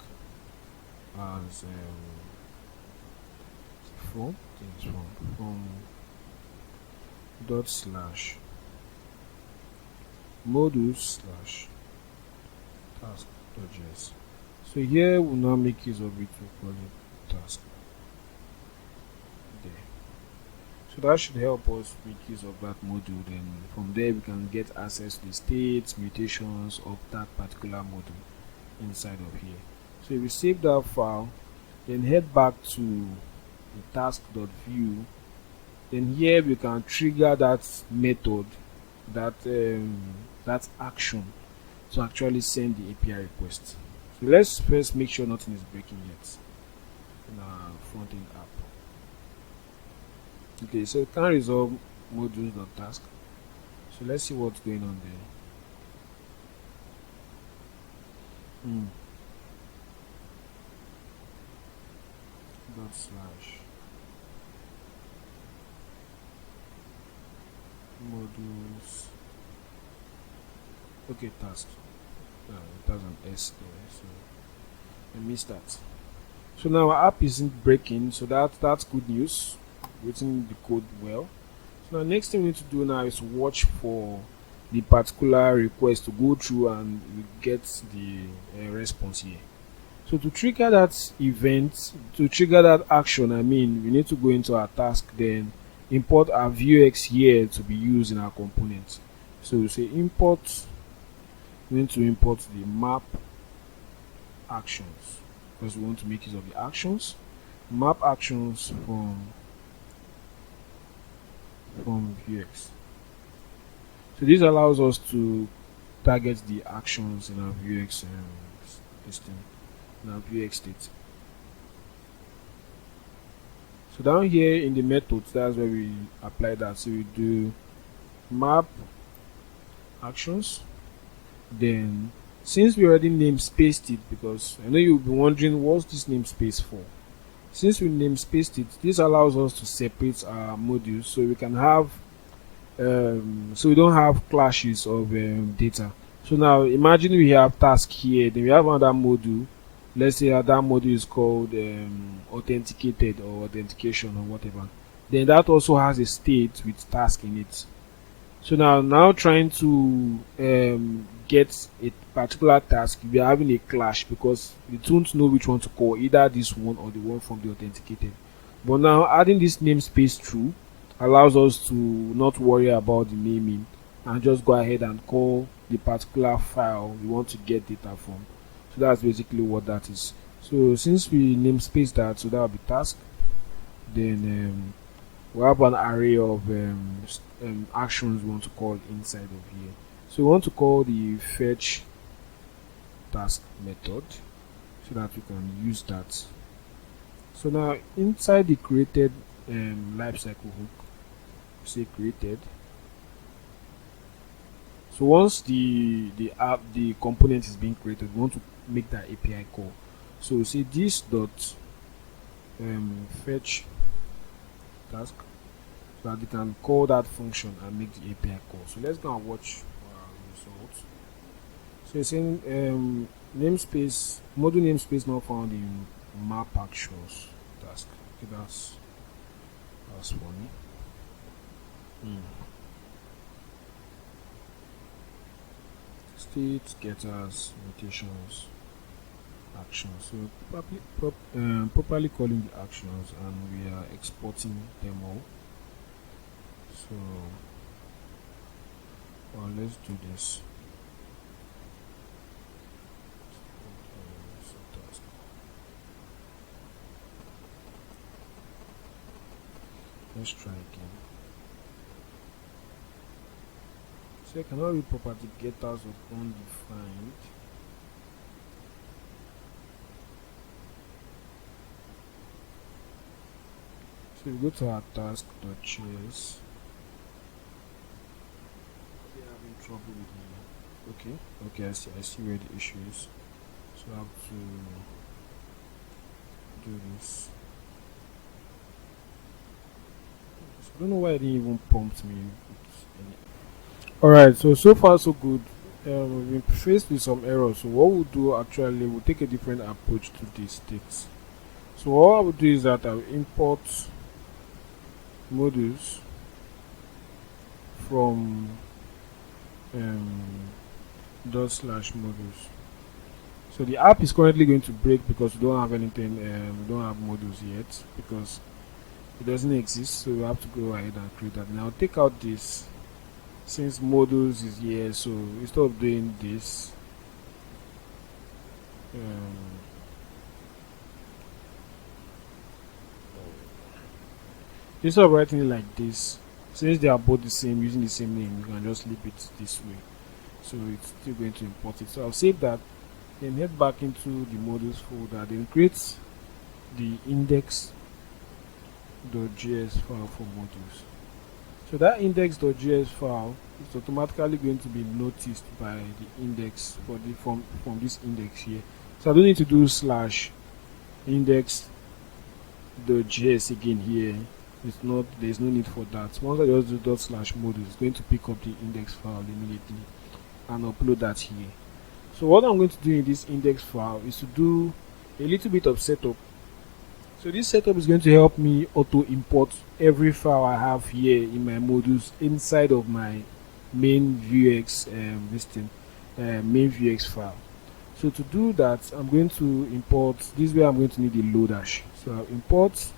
as from dot slash modules slash task dot.js. So here we'll now make use of it to call it task. There. So that should help us make use of that module. Then from there we can get access to the states, mutations of that particular module inside of here. So if we save that file, then head back to the task.view, then here we can trigger that method, that action to actually send the API request. So let's first make sure nothing is breaking yet in our front-end app. Okay, so it can resolve modules.task. So let's see what's going on there. Dot slash modules. Okay, task. It has an S there, so I missed that. So now our app isn't breaking, so that's good news. Written the code well. So now next thing we need to do now is watch for the particular request to go through and we get the response here. So to trigger that event, to trigger that action, we need to go into our task, then import our Vuex here to be used in our component. So we say import, we need to import the map actions because we want to make use of the actions. Map actions from Vuex. So this allows us to target the actions in our Vuex system. Now Vuex state. So down here in the methods, that's where we apply that. So we do map actions. Then since we already namespaced it, because I know you'll be wondering what's this namespace for. Since we namespaced it, this allows us to separate our modules so we can have so we don't have clashes of data. So now imagine we have task here, then we have another module. Let's say that module is called authenticated or authentication or whatever. Then that also has a state with task in it. So now trying to get a particular task, we are having a clash because we don't know which one to call, either this one or the one from the authenticated. But now adding this namespace through allows us to not worry about the naming and just go ahead and call the particular file we want to get data from. So that's basically what that is. So since we namespace that, so that will be task. Then we have an array of actions we want to call inside of here. So we want to call the fetch task method so that we can use that. So now inside the created lifecycle hook, say created. So once the component is being created, we want to make that API call. So we say this dot fetch task so that we can call that function and make the API call. So let's go and watch our results. So it's saying namespace, module namespace not found in map actions task. Okay, that's funny. State, getters, mutations, actions. So properly calling the actions, and we are exporting them all. So let's do this. Let's try again. So I cannot read property getters of undefined. So we go to our task.js. We're having trouble with the okay, I see where the issue is. So I have to do this. So I don't know why it didn't even prompt me. Alright, so far so good. We've been faced with some errors. So what we'll do actually, we'll take a different approach to these things. So what I will do is that I'll import modules from /modules. So the app is currently going to break because we don't have anything, we don't have modules yet because it doesn't exist. So we have to go ahead and create that. Now take out this since modules is here. So instead of doing this, instead of writing it like this, since they are both the same, using the same name, you can just leave it this way. So it's still going to import it. So I'll save that, then head back into the modules folder, then create the index.js file for modules. So that index.js file is automatically going to be noticed by the index for the from this index here. So I don't need to do /index.js again here. There's no need for that. Once I just do /modules, it's going to pick up the index file immediately and upload that here. So what I'm going to do in this index file is to do a little bit of setup. So this setup is going to help me auto import every file I have here in my modules inside of my main Vuex main Vuex file. So to do that, I'm going to import this way. I'm going to need a lodash. So I'll import.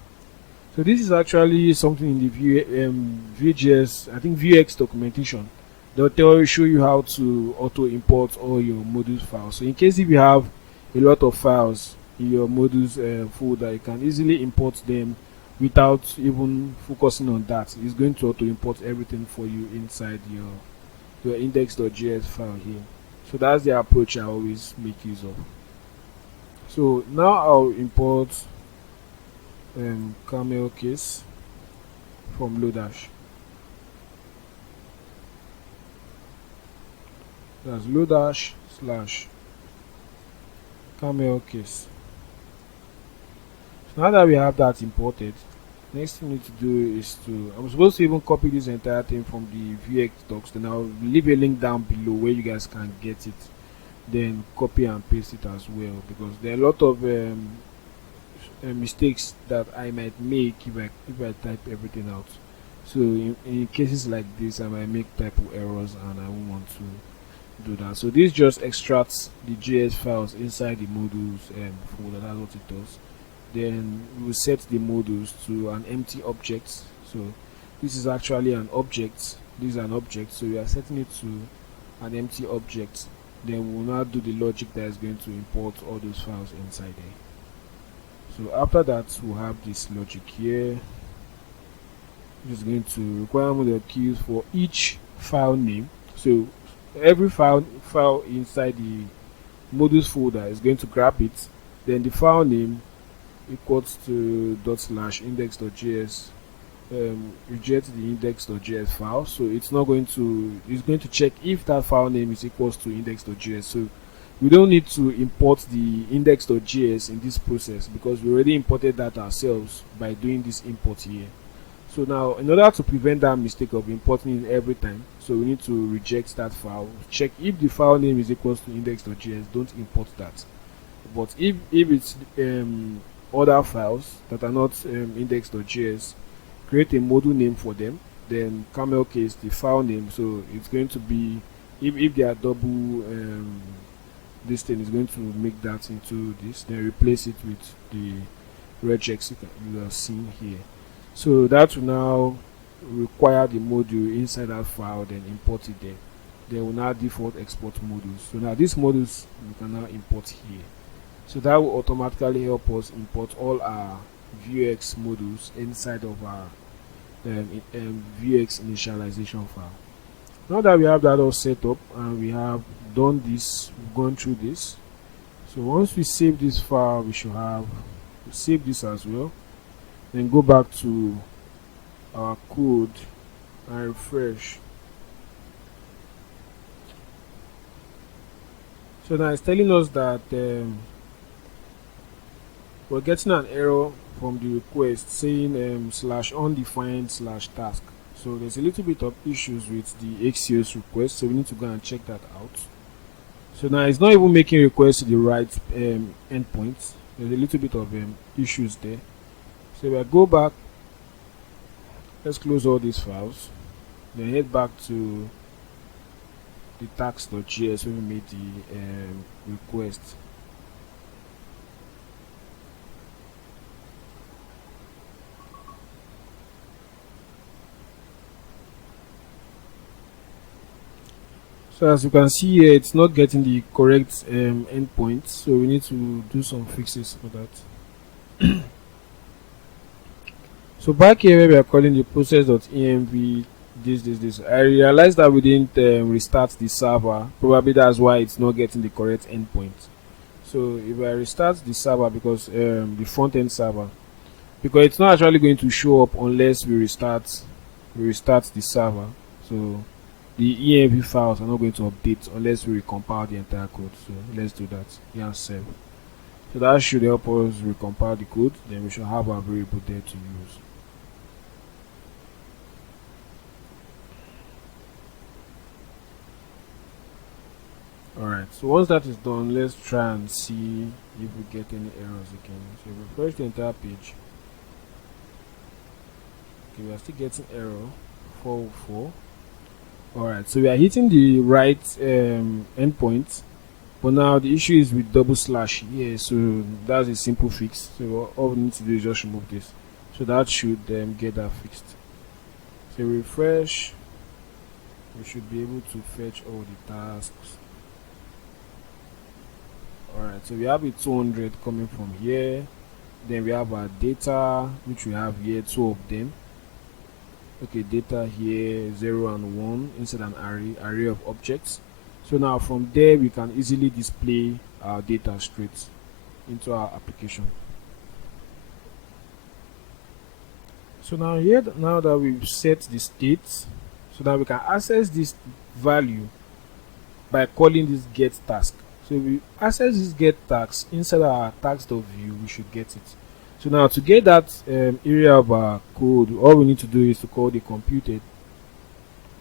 So this is actually something in the Vue.js, I think Vuex documentation. They'll show you how to auto import all your modules files. So in case if you have a lot of files in your modules folder, you can easily import them without even focusing on that. It's going to auto import everything for you inside your index.js file here. So that's the approach I always make use of. So now I'll import camel case from lodash. That's lodash / camel case. So now that we have that imported, next thing we need to do is I'm supposed to even copy this entire thing from the Vuex docs. Then I'll leave a link down below where you guys can get it. Then copy and paste it as well, because there are a lot of mistakes that I might make if I type everything out. So in cases like this, I might make typo errors and I won't want to do that. So this just extracts the JS files inside the modules folder. That's what it does. Then we will set the modules to an empty object. So this is actually an object. This is an object. So we are setting it to an empty object. Then we will now do the logic that is going to import all those files inside there. So after that, we'll have this logic here, which is going to require model keys for each file name. So every file inside the modules folder is going to grab it. Then the file name equals to /index.js. Reject the index.js file. So it's going to check if that file name is equals to index.js. So we don't need to import the index.js in this process because we already imported that ourselves by doing this import here. So now, in order to prevent that mistake of importing it every time, so we need to reject that file. Check if the file name is equals to index.js. Don't import that. But if it's other files that are not index.js, create a module name for them. Then camel case the file name. So it's going to be if they are double. This thing is going to make that into this, then replace it with the regex you are seeing here. So that will now require the module inside that file, then import it there. Then will now default export modules. So now these modules we can now import here. So that will automatically help us import all our Vuex modules inside of our Vuex initialization file. Now that we have that all set up and we have done this, we've gone through this. So once we save this file, we should have save this as well. then go back to our code and refresh. So now it's telling us that we're getting an error from the request saying slash undefined slash task. So there's a little bit of issues with the Axios request, so we need to go and check that out. So now it's not even making requests to the right endpoint. There's a little bit of issues there. So if I go back, let's close all these files, then head back to the tax.js when we made the request. So as you can see here, it's not getting the correct endpoint, so we need to do some fixes for that. So back here where we are calling the process.env this, I realized that we didn't restart the server. Probably that's why it's not getting the correct endpoint. So if I restart the server, because the front end server, because it's not actually going to show up unless we restart the server. So the env files are not going to update unless we recompile the entire code. So let's do that. Yeah, save. So that should help us recompile the code. Then we should have our variable there to use. Alright, so once that is done, let's try and see if we get any errors again. So refresh the entire page. Okay, we are still getting error 404. Alright, so we are hitting the right endpoint, but now the issue is with double slash here. So that's a simple fix. So all we need to do is just remove this. So that should get that fixed. So refresh, we should be able to fetch all the tasks. Alright, so we have a 200 coming from here. Then we have our data, which we have here, 2 of them. Okay, data here 0 and 1 inside an array of objects. So now from there we can easily display our data straight into our application. So now here, now that we've set the state, so that we can access this value by calling this get task. So if we access this get task inside our task.vue, we should get it. So now to get that area of our code, all we need to do is to call the computed.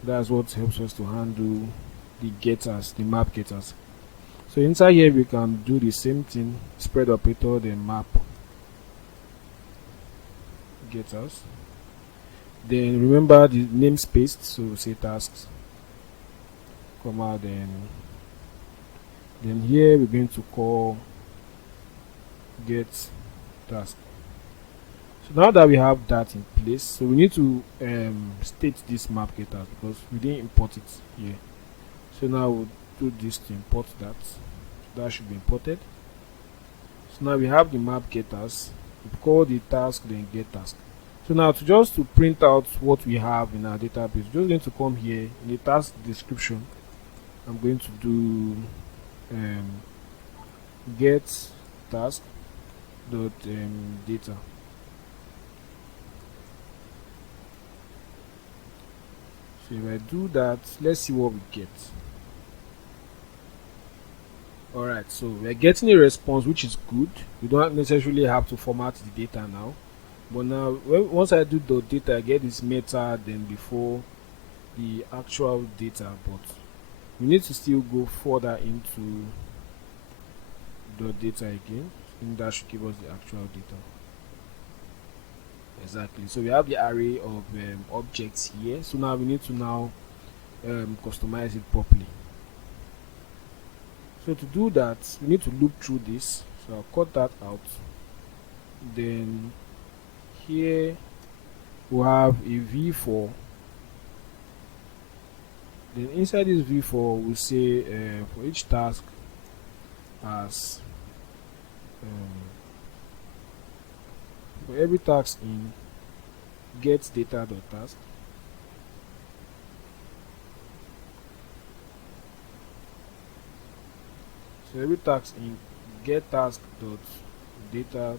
That's what helps us to handle the getters, the map getters. So inside here we can do the same thing, spread operator, then map getters. Then remember the namespace, so say tasks, comma, then here we're going to call get task. So now that we have that in place, so we need to state this map getters because we didn't import it here. So now we'll do this to import that. That should be imported. So now we have the map getters. We call the task, then get task. So now to print out what we have in our database, we're just going to come here in the task description. I'm going to do get task dot data. So if I do that, let's see what we get. Alright, so we're getting a response, which is good. We don't necessarily have to format the data now, but now once I do the data, I get this meta then before the actual data, but we need to still go further into the data again, and that should give us the actual data. Exactly. So we have the array of objects here. So now we need to customize it properly. So to do that, we need to loop through this. So I'll cut that out. Then here we have a v4. Then inside this v4, we'll say for each task as for every task in get data.task. So every task in get task.data.data.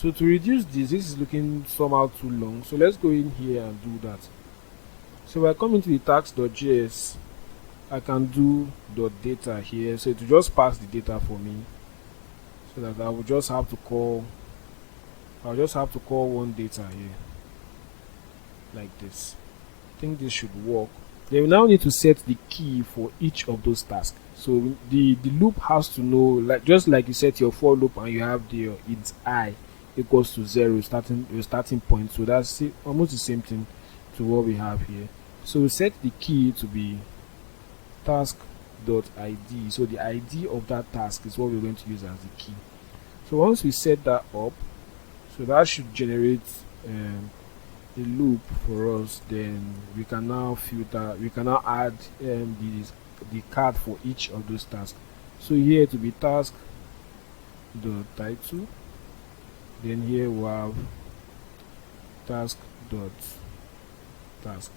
So to reduce this is looking somehow too long, so let's go in here and do that. So I come into the task.js, I can do .data here, so it will just pass the data for me, so that I'll just have to call one data here like this. I think this should work. Then we now need to set the key for each of those tasks. So the loop has to know, like just like you set your for loop and you have the its I equals to 0 your starting point. So that's almost the same thing to what we have here. So we set the key to be task.id. So the ID of that task is what we're going to use as the key. So once we set that up, so that should generate a loop for us. Then we can now filter, we can now add the card for each of those tasks. So here to be task dot title, then here we have task dot task.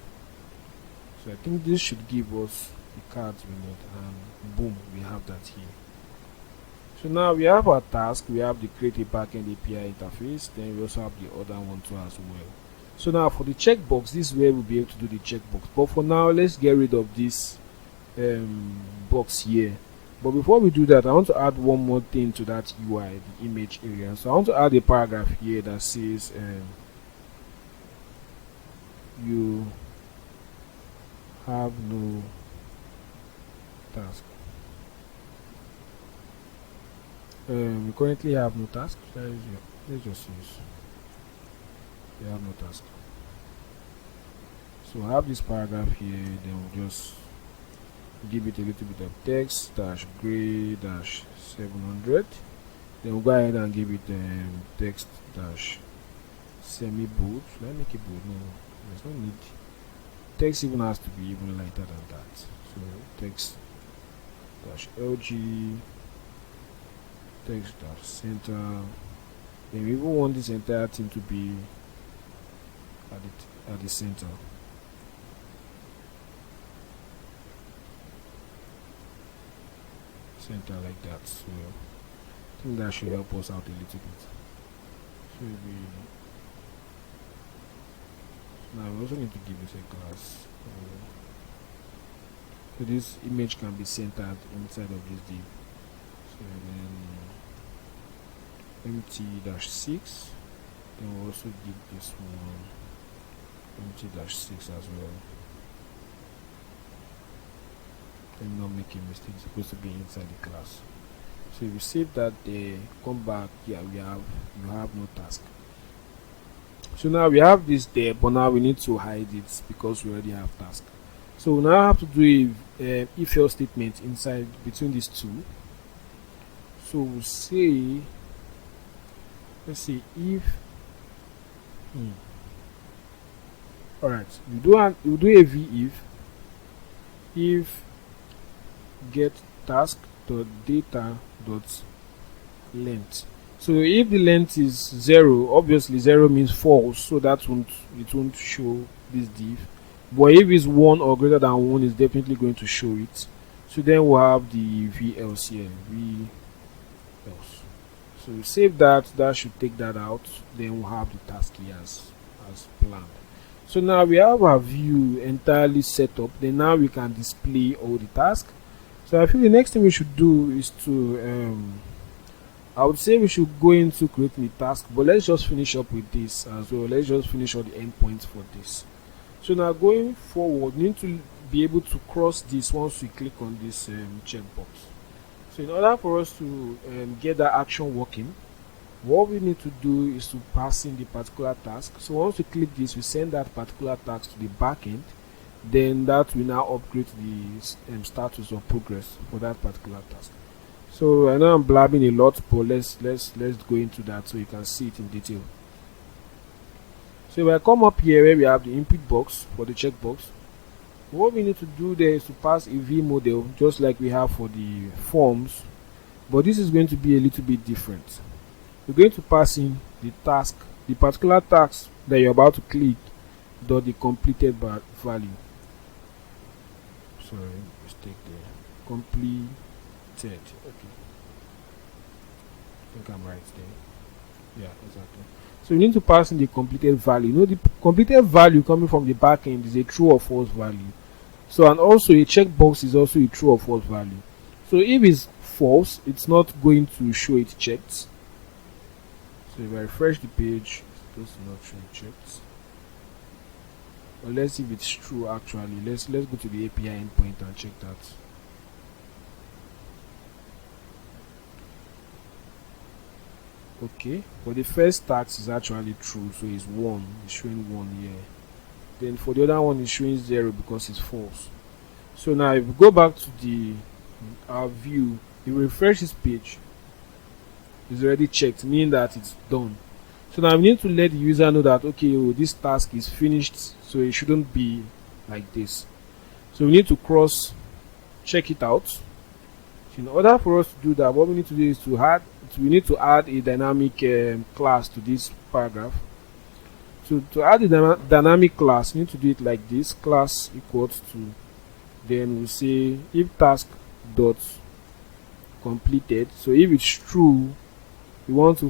So I think this should give us the cards we need, and boom, we have that here. So now we have our task, we have the create a backend API interface, then we also have the other one too as well. So now for the checkbox, this is where we'll be able to do the checkbox. But for now, let's get rid of this box here. But before we do that, I want to add one more thing to that UI, the image area. So I want to add a paragraph here that says you have no task. We currently have no task. Let's just use we have no task. So I have this paragraph here, then we'll just give it a little bit of text dash gray dash 700. Then we'll go ahead and give it text dash semi bold. Should I make it bold? No, there's no need. Text even has to be even lighter than that. So text dash LG, text dash center. Then we even want this entire thing to be at the center. Center like that. So I think that should help us out a little bit. So now we also need to give this a class. So this image can be centered inside of this div. So then empty-6. Then we'll also give this one empty-6 as well. And not make a mistake, it's supposed to be inside the class. So if you save that there, come back, yeah, you have no task. So now we have this there, but now we need to hide it because we already have task. So we now have to do a if else statement inside between these two. So we'll say, let's say if alright, we'll do a v if get task dot data dot length. So if the length is 0, obviously 0 means false, so it won't show this div. But if it's 1 or greater than 1, it's definitely going to show it. So then we'll have the v else here, v else. So we save that should take that out. Then we'll have the task here as planned. So now we have our view entirely set up. Then now we can display all the tasks. So I feel the next thing we should do is to I would say we should go into creating the task, but let's just finish up with this as well. Let's just finish all the endpoints for this. So now going forward, we need to be able to cross this once we click on this checkbox. So in order for us to get that action working, what we need to do is to pass in the particular task. So once we click this, we send that particular task to the backend. Then that will now upgrade the status or progress for that particular task. So I know I'm blabbing a lot, but let's go into that so you can see it in detail. So if I come up here where we have the input box for the checkbox, what we need to do there is to pass a V model just like we have for the forms, but this is going to be a little bit different. We're going to pass in the task, the particular task that you're about to click, dot the completed value. Sorry, mistake there. Completed. Okay. I think I'm right there. Yeah, exactly. So you need to pass in the completed value. You know, the completed value coming from the backend is a true or false value. So, and also a checkbox is also a true or false value. So if it's false, it's not going to show it checked. So if I refresh the page, it's supposed to not show it checked. But let's see if it's true actually. Let's go to the API endpoint and check that. Okay, but the first tax is actually true, so it's 1. It's showing 1 here. Then for the other one, it's showing 0 because it's false. So now if we go back to the our view, you refresh this page, it's already checked, meaning that it's done. So now we need to let the user know that okay, oh, this task is finished, so it shouldn't be like this. So we need to cross check it out. So in order for us to do that, what we need to do is we need to add a dynamic class to this paragraph. So to add the dynamic class, you need to do it like this: class equals to, then we'll say if task dot completed. So if it's true, we want to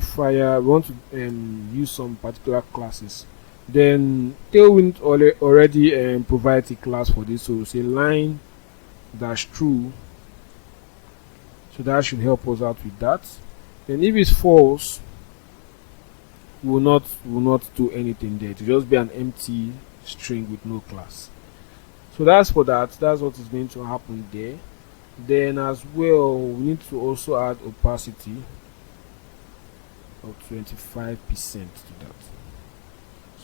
use some particular classes. Then Tailwind already provides a class for this, so we'll say line dash true. So that should help us out with that. Then if it's false, we will not do anything there. It will just be an empty string with no class. So that's for that. That's what is going to happen there. Then as well, we need to also add opacity of 25% to that.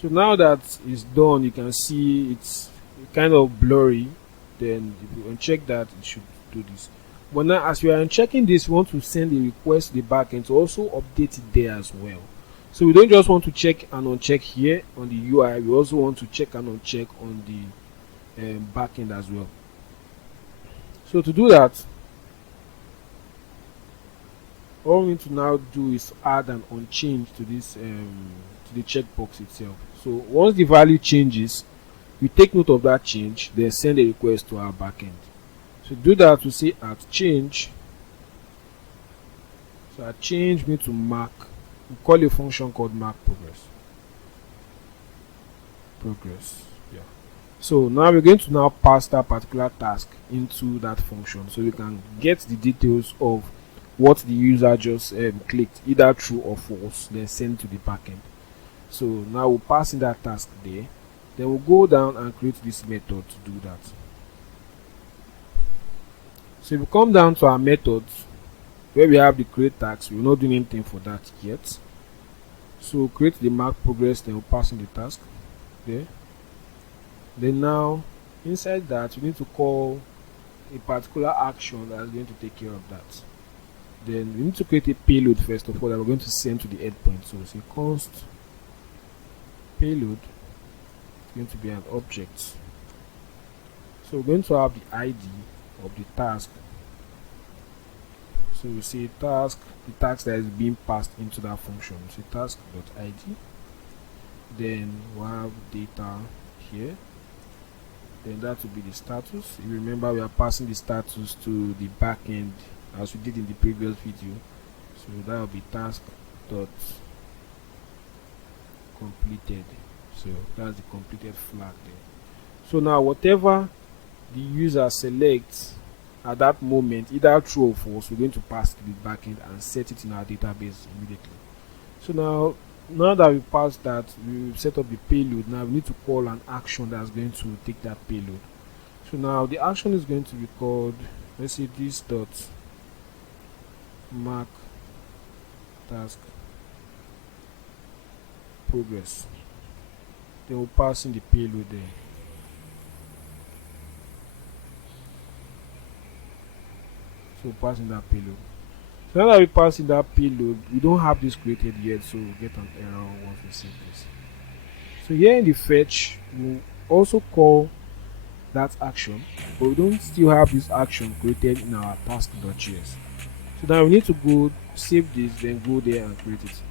So now that it's done, you can see it's kind of blurry. Then if you uncheck that, it should do this. But now as we are unchecking this, we want to send a request to the backend to also update it there as well. So we don't just want to check and uncheck here on the UI, we also want to check and uncheck on the backend as well. So to do that, all we need to now do is add an unchange to this to the checkbox itself. So once the value changes, we take note of that change, then send a request to our backend. So to do that, we say at change. So at change we need to mark. We call a function called mark progress. Yeah. So now we're going to now pass that particular task into that function, so we can get the details of what the user just clicked, either true or false, then send to the backend. So now we'll pass in that task there. Then we'll go down and create this method to do that. So if we come down to our methods, where we have the create task, we're not doing anything for that yet. So create the mark progress, then we'll pass in the task there. Then now inside that, we need to call a particular action that is going to take care of that. Then we need to create a payload first of all that we're going to send to the endpoint. So say const payload is going to be an object. So we're going to have the ID of the task. So we say task, the task that is being passed into that function. So task.id. Then we'll have data here. Then that will be the status. You remember we are passing the status to the backend as we did in the previous video. So that will be task dot completed. So that's the completed flag there. So now whatever the user selects at that moment, either true or false, we're going to pass to the backend and set it in our database immediately. So now that we passed that, we set up the payload. Now we need to call an action that's going to take that payload. So now the action is going to be called, let's say this dot mark task progress. Then we'll pass in the payload there. So passing that payload. So now that we pass in that payload, we don't have this created yet, so we'll get an error once we save this. So here in the fetch, we'll also call that action, but we don't still have this action created in our task.js. So now we need to go save this, then go there and create it.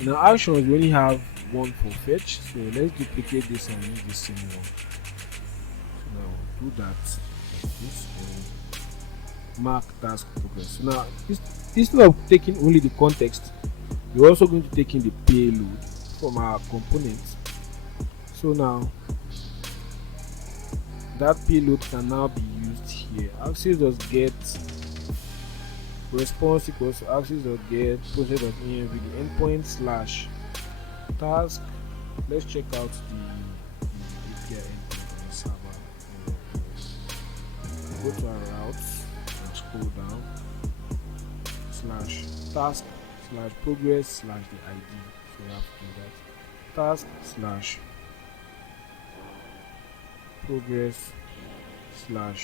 In our actions, we only have one for fetch, so let's duplicate this and use the same one. So now we'll do that like this, and mark task progress. So now instead of taking only the context, we're also going to take in the payload from our component. So now that payload can now be used here. Axios.get response equals to Axios.get process.env the endpoint slash task. Let's check out the API endpoint on the server. Go to our routes and scroll down slash task slash progress slash the ID. So we have to do that. Task slash progress slash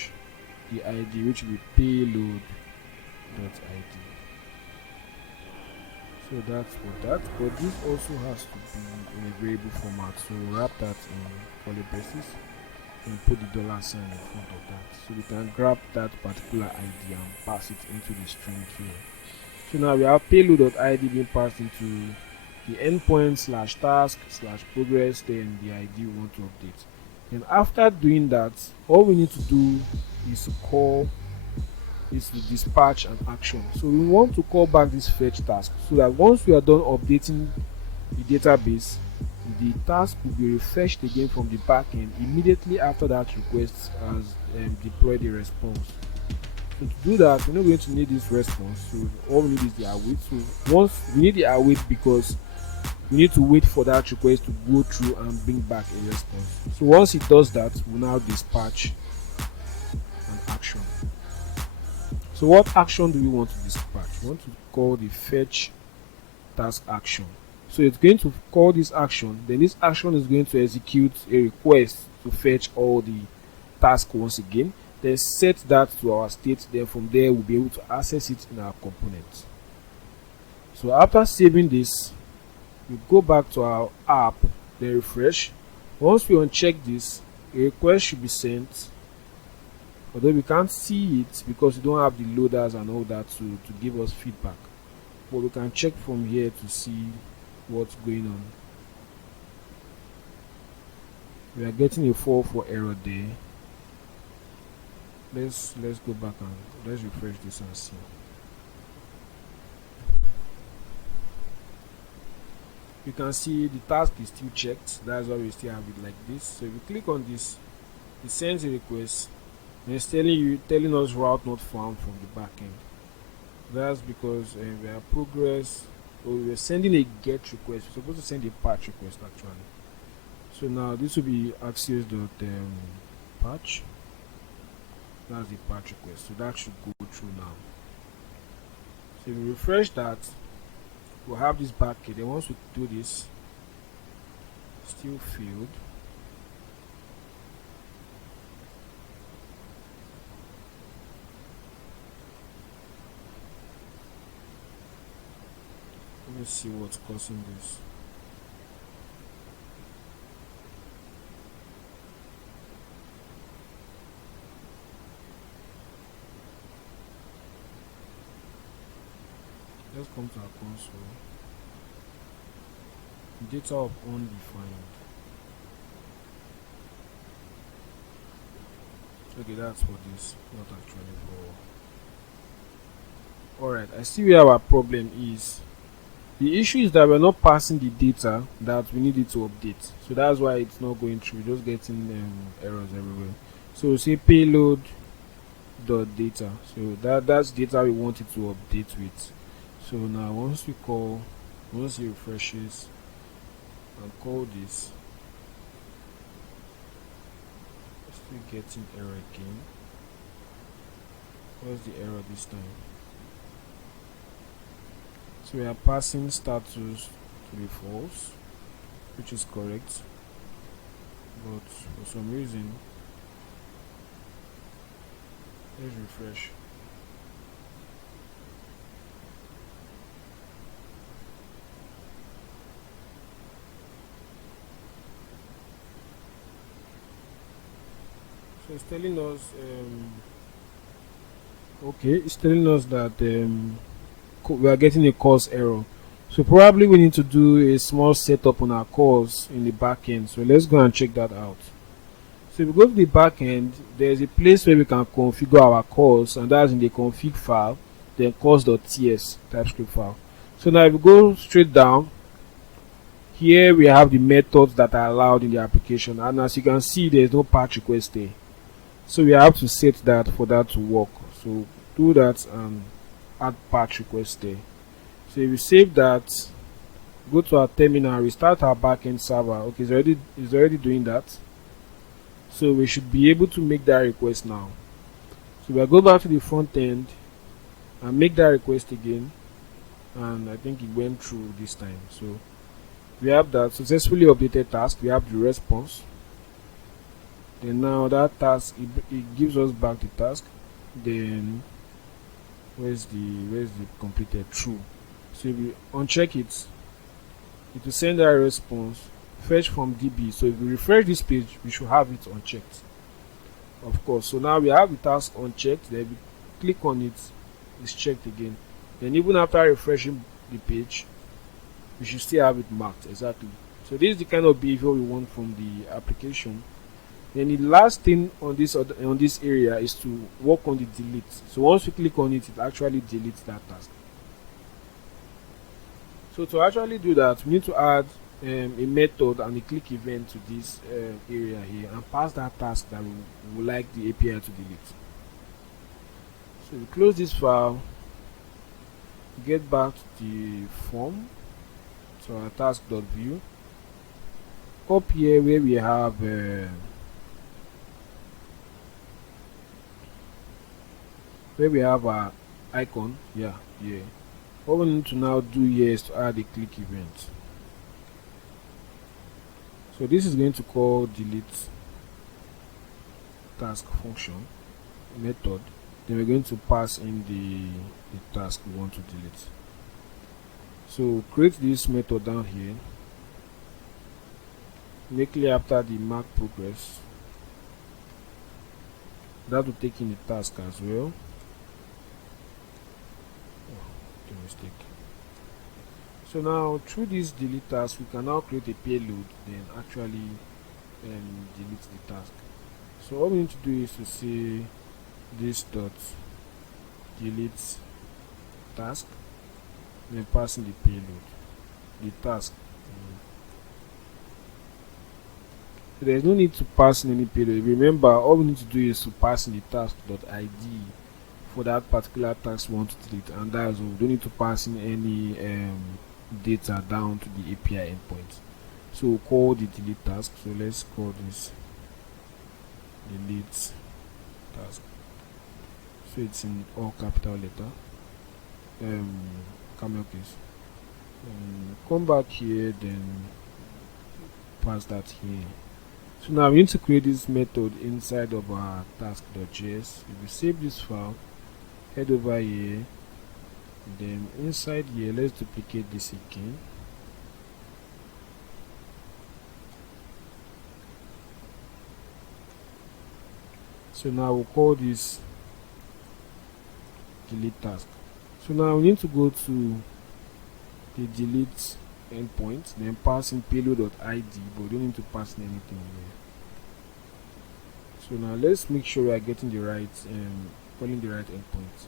the ID, which will be payload dot ID. So that's what that, but this also has to be in a variable format, so we'll wrap that in curly braces and put the $sign in front of that, so we can grab that particular ID and pass it into the string here. So now we have payload.id being passed into the endpoint slash task slash progress, then the ID we want to update. And after doing that, all we need to do is to dispatch an action. So we want to call back this fetch task, so that once we are done updating the database, the task will be refreshed again from the backend immediately after that request has deployed a response. So to do that, we're not going to need this response, so all we need is the await. So once we need the await, because we need to wait for that request to go through and bring back a response. So once it does that, we'll now dispatch an action. So what action do we want to dispatch? We want to call the fetch task action. So it's going to call this action, then this action is going to execute a request to fetch all the tasks once again, then set that to our state, then from there we'll be able to access it in our component. So after saving this, we go back to our app, then refresh. Once we uncheck this, a request should be sent, although we can't see it because we don't have the loaders and all that to give us feedback, but we can check from here to see what's going on. We are getting a 4 error there. Let's go back and let's refresh this and see. You can see the task is still checked. That's why we still have it like this. So if you click on this, it sends a request and it's telling us route not found from the backend. That's because we are progress, or we are sending a get request. We're supposed to send a patch request actually. So now this will be Axios.patch. That's the patch request. So that should go through now. So if we refresh that, we'll have this backend. Then once we do this, still failed. Let's see what's causing this. Let's come to our console. Data of undefined. Okay, that's for this, not actually for. Alright, I see where our problem is. The issue is that we're not passing the data that we needed to update. So that's why it's not going through, just getting errors everywhere. So we say payload dot data. So that's data we wanted to update with. So now once it refreshes and call this, still getting error again. What's the error this time? So we are passing status to be false, which is correct, but for some reason, let's refresh. So it's telling us, it's telling us that we are getting a cause error. So probably we need to do a small setup on our cause in the backend. So let's go and check that out. So if we go to the backend, there's a place where we can configure our cause, and that's in the config file. then course.ts TypeScript file. So now if we go straight down, here we have the methods that are allowed in the application, and as you can see, there is no patch request there. So we have to set that for that to work. So do that and add patch request there. So if we save that, go to our terminal, restart our backend server. Okay, it's already doing that. So we should be able to make that request now. So we'll go back to the front end and make that request again, and I think it went through this time. So we have that successfully updated task. We have the response. Then now that task, it gives us back the task. Then where's the completed true? So if we uncheck it, it will send that response, fetch from DB. So if we refresh this page, we should have it unchecked, of course. So now we have the task unchecked. Then we click on it, it's checked again. Then even after refreshing the page, we should still have it marked exactly. So this is the kind of behavior we want from the application. Then the last thing on this area is to work on the delete. So once we click on it, it actually deletes that task. So to actually do that, we need to add a method and a click event to this area here, and pass that task that we would like the API to delete. So we close this file, get back to the form, so our task.view. Up here where we have our icon, what we need to now do here is to add a click event. So this is going to call delete task function method. Then we're going to pass in the task we want to delete. So create this method down here. Immediately after the mark progress, that will take in the task as well. Mistake. So now through this delete task, we can now create a payload, then actually delete the task. So all we need to do is to say this dot delete task, then passing the payload, the task. So there is no need to pass in any payload. Remember, all we need to do is to pass in the task.id for that particular task we want to delete, and that's all. We don't need to pass in any data down to the API endpoint. So we'll call the delete task. So let's call this delete task. So it's in all capital letter, camel case. Come back here, then pass that here. So now we need to create this method inside of our task.js. If we save this file, head over here, then inside here, let's duplicate this again. So now we'll call this delete task. So now we need to go to the delete endpoint, then pass in payload.id, but we don't need to pass in anything here. So now let's make sure we are getting the right calling the right endpoint.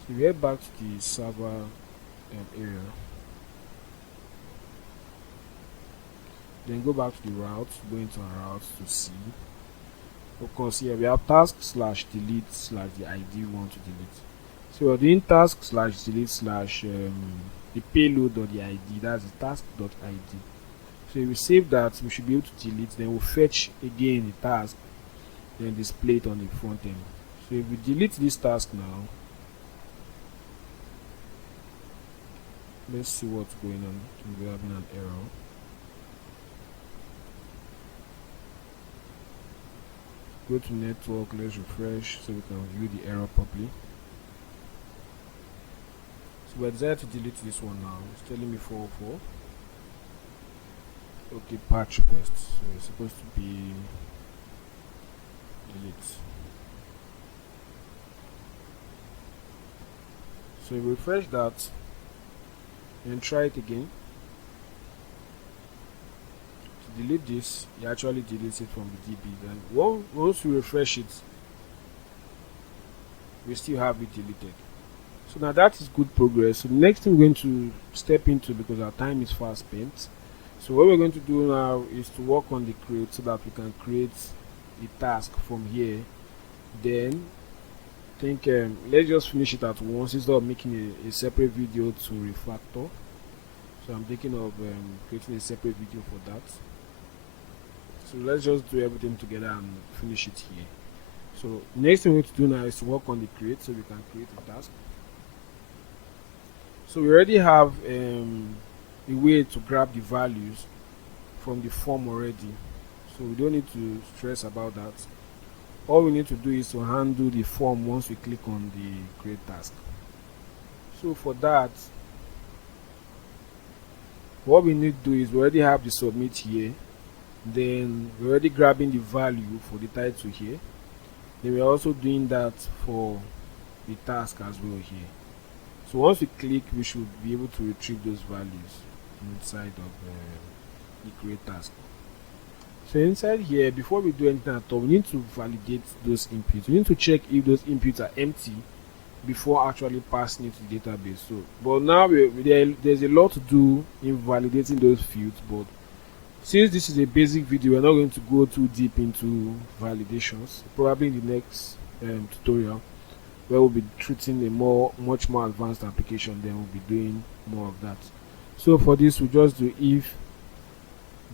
So we head back to the server area, then go back to the route, go into our route to see. Of course, here we have task/delete/ the ID we want to delete. So we're doing task/delete/ the payload or the ID, that's the task.id. So if we save that, we should be able to delete, then we'll fetch again the task, then display it on the front end. So if we delete this task now, let's see what's going on. We're having an error. Go to network, let's refresh so we can view the error properly. So we decided to delete this one now. It's telling me 404. Okay, patch request. So it's supposed to be delete. So we refresh that and try it again. To delete this, it actually deletes it from the DB. Then once we refresh it, we still have it deleted. So now that is good progress. So the next thing we're going to step into, because our time is fast spent, so what we're going to do now is to work on the create so that we can create a task from here. Then think let's just finish it at once instead of making a separate video to Refactor. So I'm thinking of creating a separate video for that. So let's just do everything together and finish it here. So next thing we need to do now is to work on the create so we can create a task. So we already have a way to grab the values from the form already, so we don't need to stress about that. All we need to do is to handle the form once we click on the create task. So for that, what we need to do is we already have the submit here, then we're already grabbing the value for the title here, then we're also doing that for the task as well here. So once we click, we should be able to retrieve those values inside of the create task. So inside here, before we do anything at all, we need to validate those inputs. We need to check if those inputs are empty before actually passing it to the database. So, but now there's a lot to do in validating those fields. But since this is a basic video, we're not going to go too deep into validations. Probably in the next tutorial, where we'll be treating a much more advanced application, then we'll be doing more of that. So for this, we just do if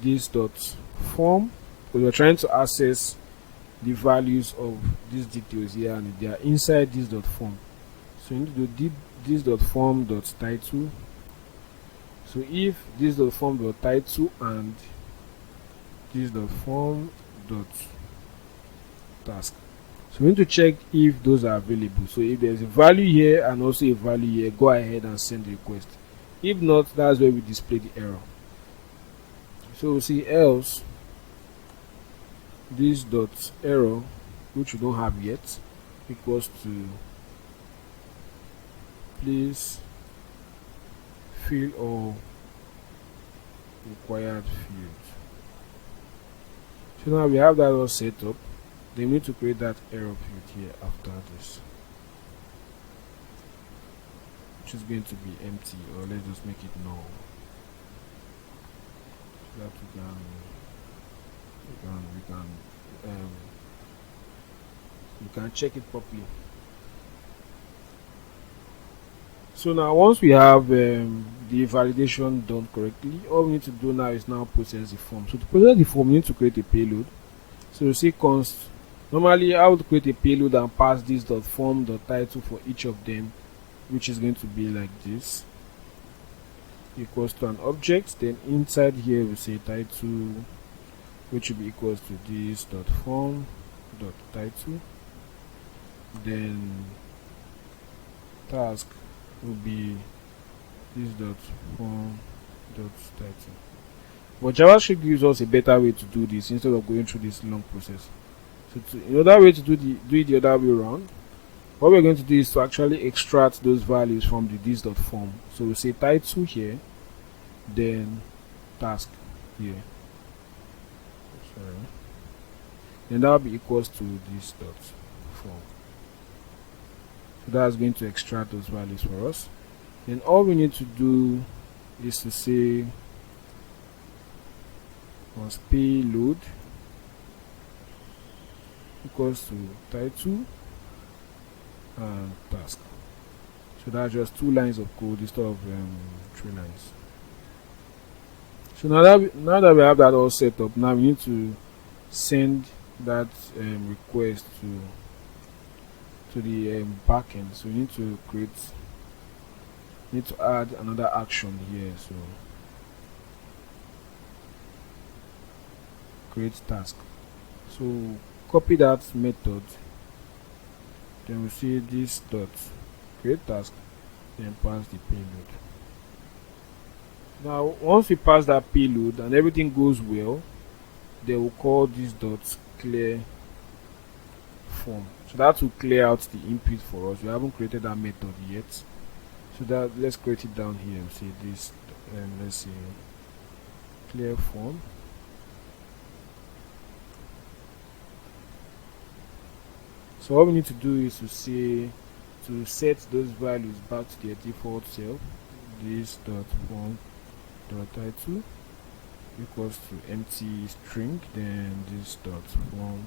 this dot form, because we're trying to access the values of these details here, and they are inside this dot form. So you need to do this dot form dot title. So if this dot form dot title and this dot form dot task, so we need to check if those are available. So if there's a value here and also a value here, go ahead and send the request. If not, that's where we display the error. So we'll see else this dot error, which we don't have yet, equals to please fill all required fields. So now we have that all set up. Then we need to create that error field here after this, which is going to be empty, or let's just make it null, so that we can check it properly. So now once we have the validation done correctly, all we need to do now is now process the form. So to process the form, we need to create a payload. So you see const. Normally I would create a payload and pass this dot form dot title for each of them, which is going to be like this, equals to an object. Then inside here we say title, which will be equals to this dot form dot title. Then task will be this dot form dot title. But JavaScript gives us a better way to do this instead of going through this long process. So another way to do it the other way around, what we're going to do is to actually extract those values from the this dot form. So we say title here, then task here. Sorry. Then that will be equals to this dot form. So that's going to extract those values for us. Then all we need to do is to say once payload equals to title and task. So that's just 2 lines of code instead of 3 lines. So now that we have that all set up, now we need to send that request to the backend. So we need to add another action here. So create task. So copy that method, then we see this dot create task, then pass the payload. Now once we pass that payload and everything goes well, then we'll call this dot clear form. So that will clear out the input for us. We haven't created that method yet, so that let's create it down here and say this, and let's say clear form. So all we need to do is to say to set those values back to their default self, this dot form dot title equals to empty string, then this dot form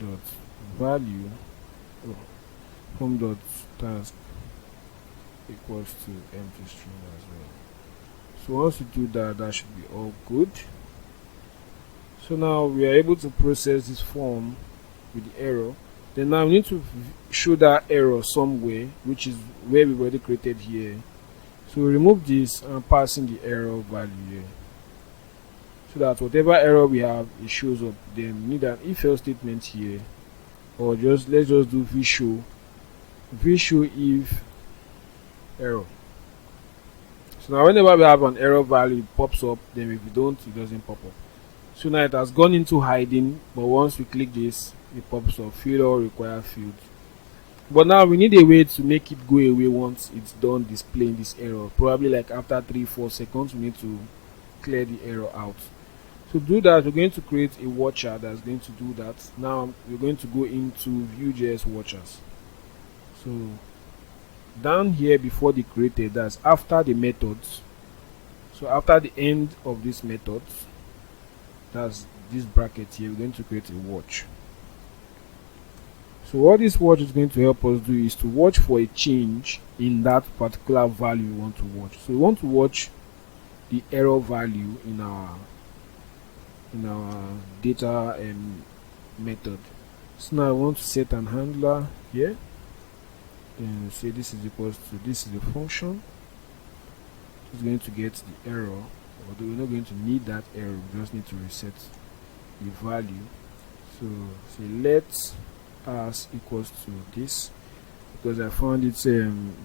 dot value form dot task equals to empty string as well. So once you do that, that should be all good. So now we are able to process this form with the error. Then now we need to show that error somewhere, which is where we've already created here. So we remove this and pass in the error value here, so that whatever error we have, it shows up. Then we need an if else statement here, or let's just do vshow if error. So now whenever we have an error value, it pops up. Then if we don't, it doesn't pop up. So now it has gone into hiding, but once we click this, it pops up field or require field. But now we need a way to make it go away once it's done displaying this error. Probably like after 3-4 seconds, we need to clear the error out. To do that, we're going to create a watcher that's going to do that. Now we're going to go into Vue.js watchers. So down here before the created, that's after the methods. So after the end of this method, that's this bracket here, we're going to create a watch. So what this watch is going to help us do is to watch for a change in that particular value we want to watch. So we want to watch the error value in our data method. So now I want to set an handler here, and say this is equals to, this is the function. It's going to get the error, although we're not going to need that error, we just need to reset the value. So say let as equals to this, because I found it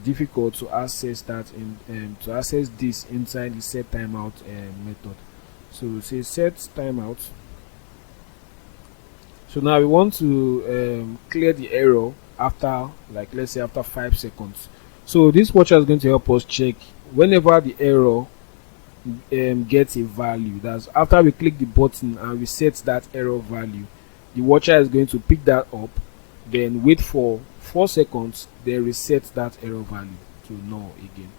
difficult to access that this inside the set timeout method. So say set timeout. So now we want to clear the error after, like, let's say after 5 seconds. So this watcher is going to help us check whenever the error gets a value. That's after we click the button and we set that error value, the watcher is going to pick that up, then wait for 4 seconds, then reset that error value to null again.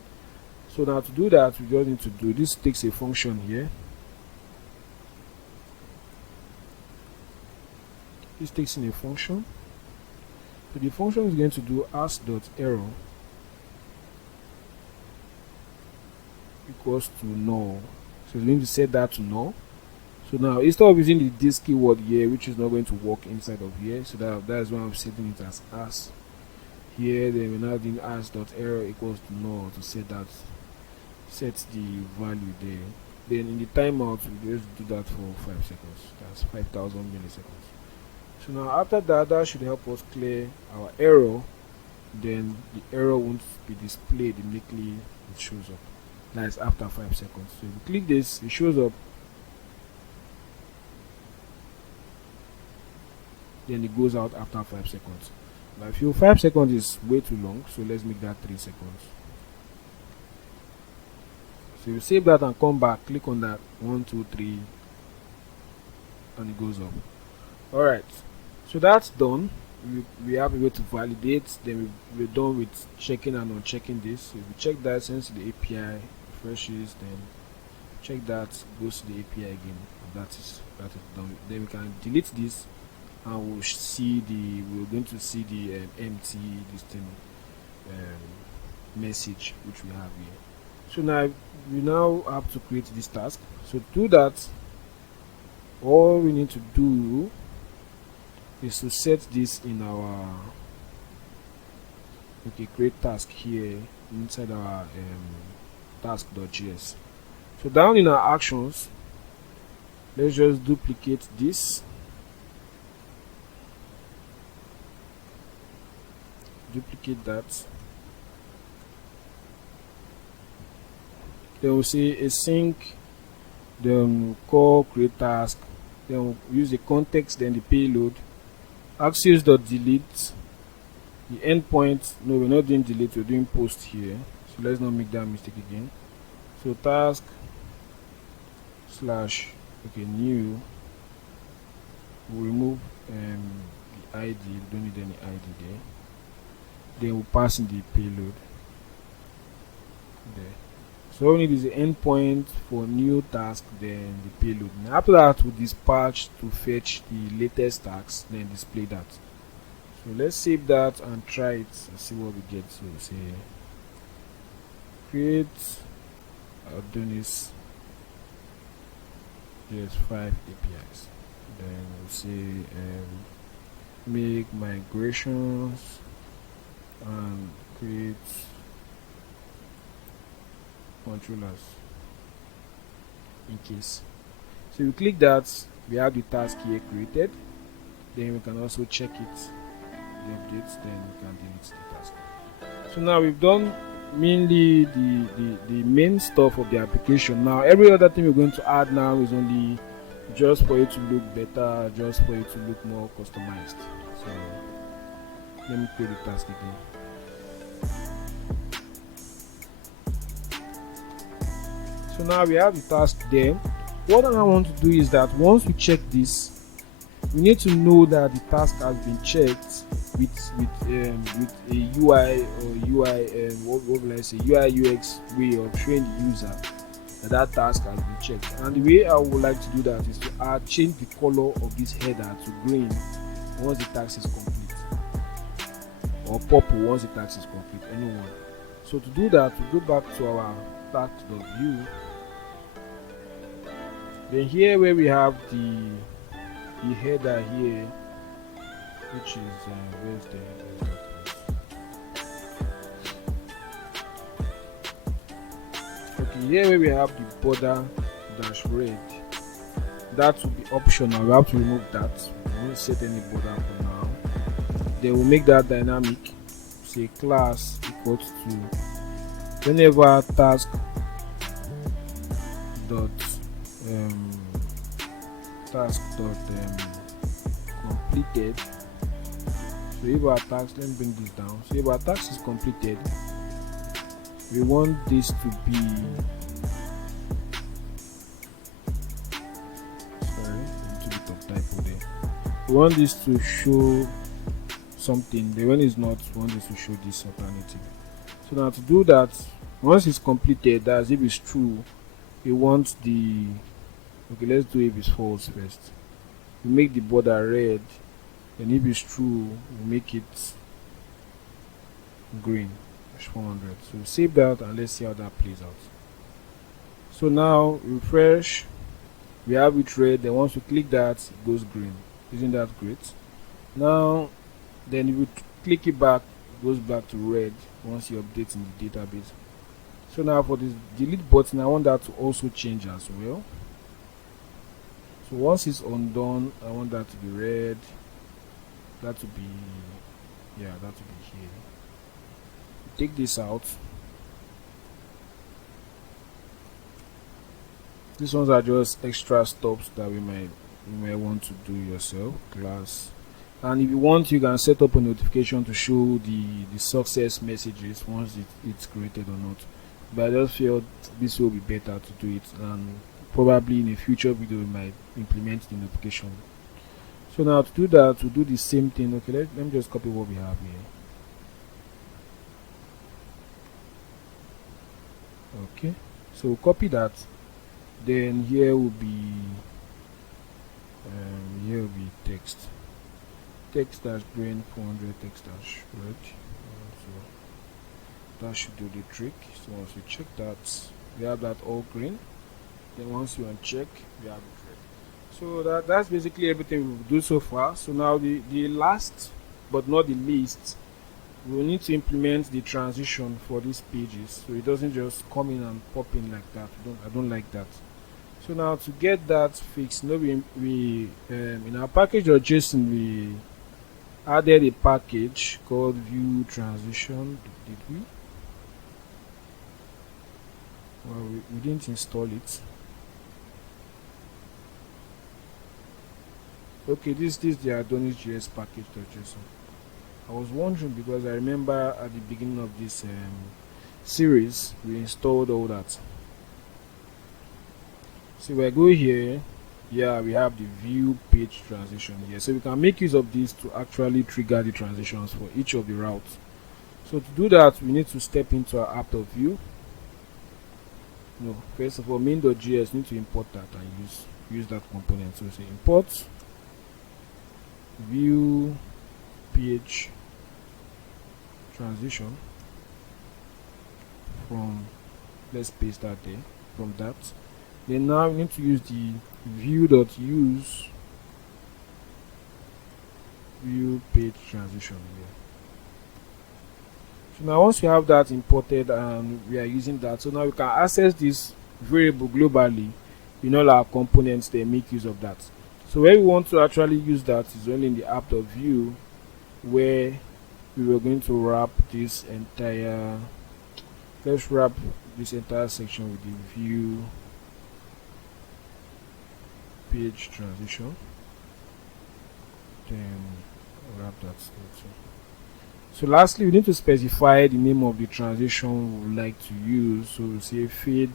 So now to do that, we just need to do this. Takes a function here. This takes in a function. So the function is going to do ask.error equals to null. So it's going to set that to null. So now instead of using the this keyword here, which is not going to work inside of here, so that's why I'm setting it as ask here. Then we're now doing ask.error equals to null to set the value there. Then in the timeout, we just do that for 5 seconds. That's 5,000 milliseconds. So now after that, that should help us clear our error. Then the error won't be displayed immediately it shows up. That's after 5 seconds. So if we click this, it shows up. Then it goes out after 5 seconds. But I feel 5 seconds is way too long, so let's make that 3 seconds. So you save that and come back, click on that 1, 2, 3, and it goes up. Alright, so that's done. We have a way to validate. Then we're done with checking and unchecking this. So if we check that, sends to the API, refreshes, then check that, goes to the API again. That is done. Then we can delete this, and we'll see we're going to see the empty message which we have here. So now we have to create this task. So to do that, all we need to do is to set this in our create task here inside our task.js. So down in our actions, let's just duplicate this, duplicate that. Then we'll say async, then call create task, then we'll use the context, then the payload, Axios.delete, the endpoint. No, we're not doing delete, we're doing post here. So let's not make that mistake again. So task / new, we'll remove the ID, we don't need any ID there. Then we'll pass in the payload there. So all we need is the endpoint for new task, then the payload. Now after that, we'll dispatch to fetch the latest task, then display that. So let's save that and try it and see what we get. So we'll say create Adonisjs 5 APIs. Then we'll say make migrations and create controllers in case. So you click that, we have the task here created. Then we can also check it, the updates, then we can delete the task. So now we've done mainly the main stuff of the application. Now every other thing we're going to add now is only just for it to look better, just for it to look more customized. So let me create the task again. So now we have the task there. What I want to do is that once we check this, we need to know that the task has been checked with a UI or UI what will I say, UI UX way of showing the user that task has been checked. And the way I would like to do that is to change the color of this header to green once the task is complete, or purple once the task is complete, anyone. So to do that, we go back to our task.vue. Then here where we have the header here, which is where's the okay, here where we have the border dash red, that will be optional. We have to remove that. We won't set any border for now. Then we'll make that dynamic. Say class equals to whenever task dot completed. So if our task, let me bring this down. So if our task is completed, we want this to be, sorry, a little bit of typo there. We want this to show something. The one is not, we want this to show this alternative. So now to do that, once it's completed, that's if it's true, we want the, okay, let's do if it's false first. We make the border red, and if it's true, we make it green, 400. So save that and let's see how that plays out. So now refresh, we have it red, then once we click that, it goes green. Isn't that great? Now then if you click it back, it goes back to red once you update in the database. So now for this delete button, I want that to also change as well. So once it's undone, I want that to be red. That to be, yeah, that to be here. Take this out. These ones are just extra stops that you may want to do yourself. Class, and if you want, you can set up a notification to show the success messages once it's created or not. But I just feel this will be better to do it, and probably in a future video we might implement the notification. So now to do that, we'll do the same thing. Okay, let me just copy what we have here. Okay, so we'll copy that. Then here will be text dash green 400 text dash red. So that should do the trick. So once we check that, we have that all green. Then once you uncheck, we have it red. So that's basically everything we'll do so far. So now the last but not the least, we will need to implement the transition for these pages, so it doesn't just come in and pop in like that. I don't like that. So now to get that fixed, we in our package.json we added a package called Vue Transition. Did we? Well, we didn't install it. Okay, this is the Adonisjs package.json. I was wondering because I remember at the beginning of this series we installed all that. So we go here, yeah, we have the Vue Page Transition here. So we can make use of this to actually trigger the transitions for each of the routes. So to do that, we need to step into our app.vue. No, first of all, main.js need to import that and use that component. So say import Vue Page Transition from, let's paste that there, from that. Then now we need to use the vue.use Vue Page Transition here. So now once we have that imported and we are using that, so now we can access this variable globally in all our components. They make use of that. So where we want to actually use that is only in the app.vue, where we were going to wrap this entire, let's wrap this entire section with the Vue Page Transition. Then wrap that state. So lastly, we need to specify the name of the transition we would like to use. So we'll say fade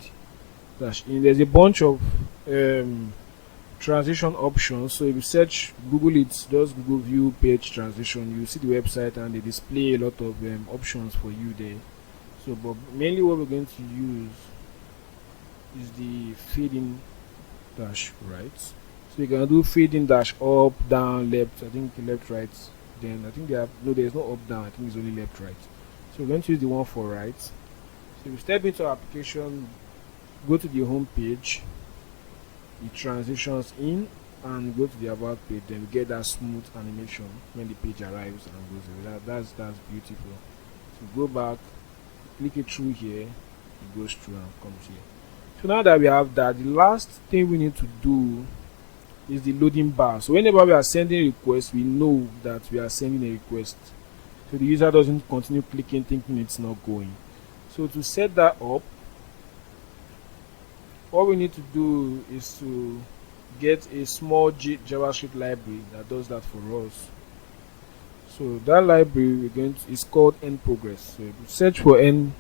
dash in. There's a bunch of transition options. So if you search, Google it, just Google Vue Page Transition, you see the website and they display a lot of options for you there. So but mainly what we're going to use is the fading dash right. So you can do fading dash up, down, left, I think left, right. Then I think they have, no, there's no up, down, I think it's only left, right. So we're going to use the one for right. So if you step into our application, go to the home page, it transitions in, and go to the about page, then we get that smooth animation when the page arrives and goes away. That's beautiful. So go back, click it through here, it goes through and comes here. So now that we have that, the last thing we need to do is the loading bar. So whenever we are sending requests, we know that we are sending a request, so the user doesn't continue clicking thinking it's not going. So to set that up, what we need to do is to get a small JavaScript library that does that for us. So that library we're going to, is called Env Progress. So if you search for Env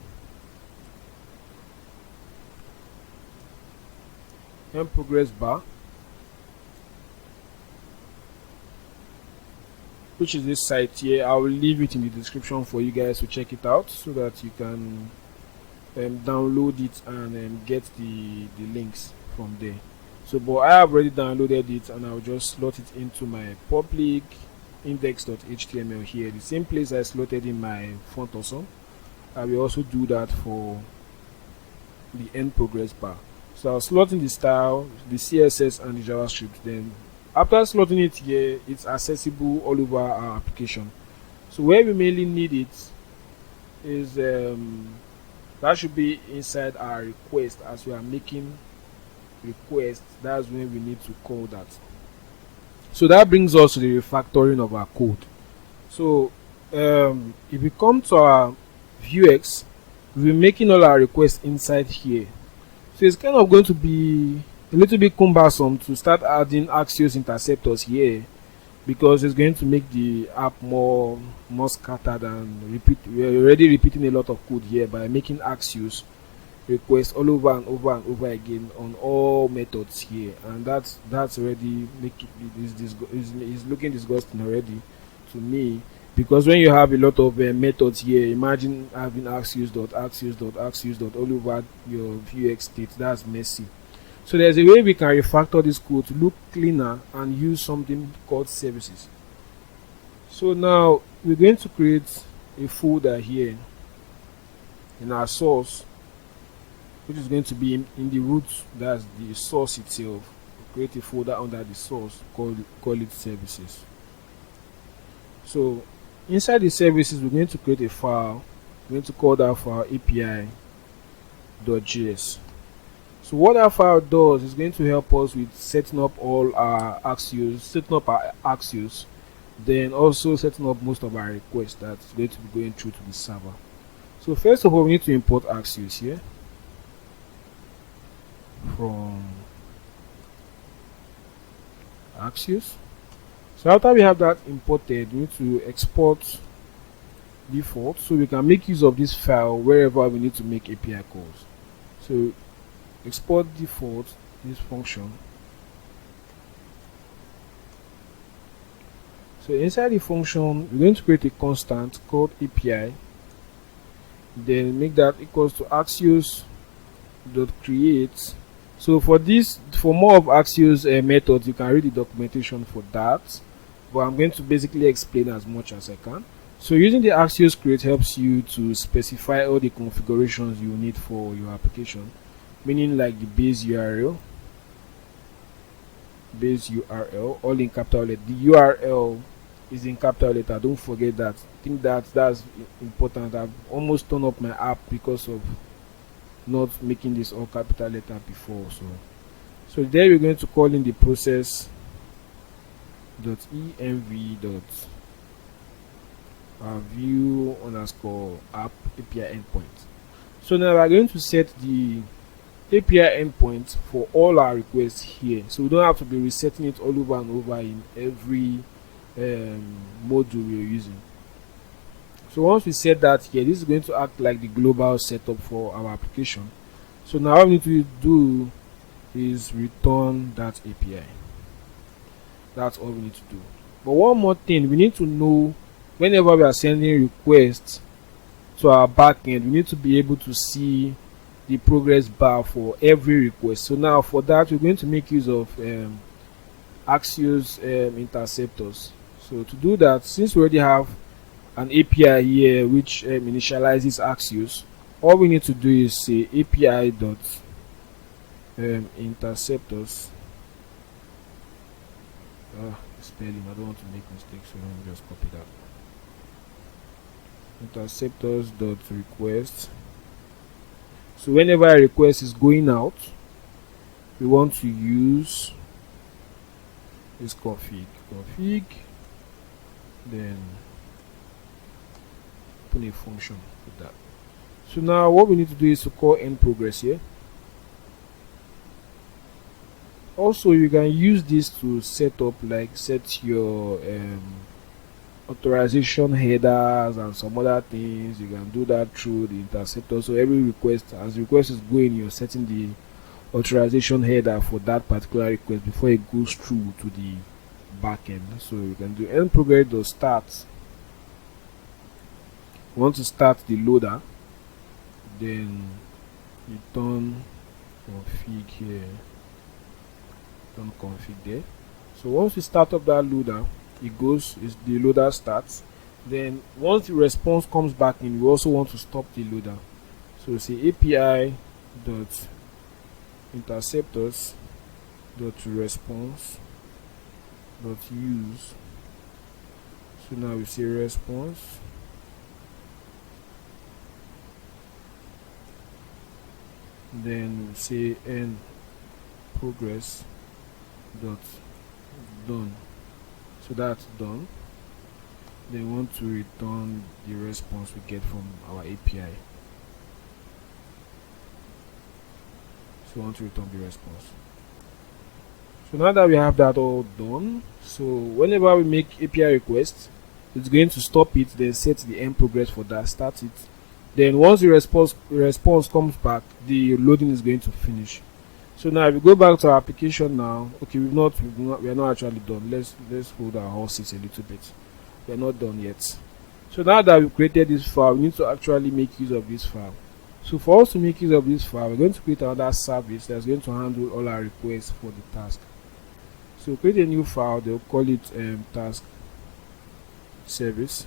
Progress bar, which is this site here. I will leave it in the description for you guys to check it out, so that you can download it and get the links from there. So but I have already downloaded it, and I'll just slot it into my public index.html here, the same place I slotted in my font awesome. I will also do that for the Env Progress bar. So I'll slot in the style, the CSS and the JavaScript. Then after slotting it here, it's accessible all over our application. So where we mainly need it is that should be inside our request. As we are making requests, that's when we need to call that. So that brings us to the refactoring of our code. So if we come to our Vuex, we're making all our requests inside here. So it's kind of going to be a little bit cumbersome to start adding Axios interceptors here, because it's going to make the app more scattered and we're already repeating a lot of code here by making Axios requests all over and over and over again on all methods here, and that's already is looking disgusting already to me, because when you have a lot of methods here, imagine having Axios all over your Vuex state. That's messy. So there's a way we can refactor this code to look cleaner and use something called services. So now we're going to create a folder here in our source, which is going to be in the root, that's the source itself. We'll create a folder under the source, call it services. So inside the services, we're going to create a file. We're going to call that file api.js. So what that file does is going to help us with setting up all our Axios, then also setting up most of our requests that's going to be going through to the server. So first of all, we need to import Axios here from Axios. So after we have that imported, we need to export default, so we can make use of this file wherever we need to make API calls. So export default, this function, So inside the function, we're going to create a constant called API, then make that equals to Axios dot create. So for this, for more of Axios methods, you can read the documentation for that, but I'm going to basically explain as much as I can. So using the Axios create helps you to specify all the configurations you need for your application, meaning like the base URL, all in capital letter. The URL is in capital letter, don't forget that. I think that's important. I've almost turned up my app because of not making this all capital letter before. So there we're going to call in the process dot env dot view underscore app API endpoint. So now we're going to set the API endpoint for all our requests here, so we don't have to be resetting it all over and over in every module we're using. So once we set that here, this is going to act like the global setup for our application. So now what we need to do is return that API. That's all we need to do. But one more thing, we need to know whenever we are sending requests to our backend, we need to be able to see the progress bar for every request. So now for that, we're going to make use of Axios interceptors. So to do that, since we already have an API here which initializes Axios, all we need to do is say API dot interceptors. Spelling, I don't want to make mistakes, so let me just copy that. Interceptors dot request. So whenever a request is going out, we want to use this config, then open a function with that. So now what we need to do is to call end progress here. Also, you can use this to set your authorization headers and some other things. You can do that through the interceptor. So every request, as the request is going, you're setting the authorization header for that particular request before it goes through to the backend. So you can do end progress dot start. We want to start the loader, then return config here, return config there. So once we start up that loader, it goes, is the loader starts. Then once the response comes back in, we also want to stop the loader. So say API dot interceptors dot response dot use. So now we say response, then we say end progress dot done. So that's done. They want to return the response we get from our API. So we want to return the response. So now that we have that all done, so whenever we make API requests, it's going to stop it, then set the end progress for that, start it. Then once the response comes back, the loading is going to finish. So now if we go back to our application now, okay, we are not actually done. Let's hold our horses a little bit. We are not done yet. So now that we've created this file, we need to actually make use of this file. So for us to make use of this file, we're going to create another service that's going to handle all our requests for the task. So create a new file, they'll call it task service.js.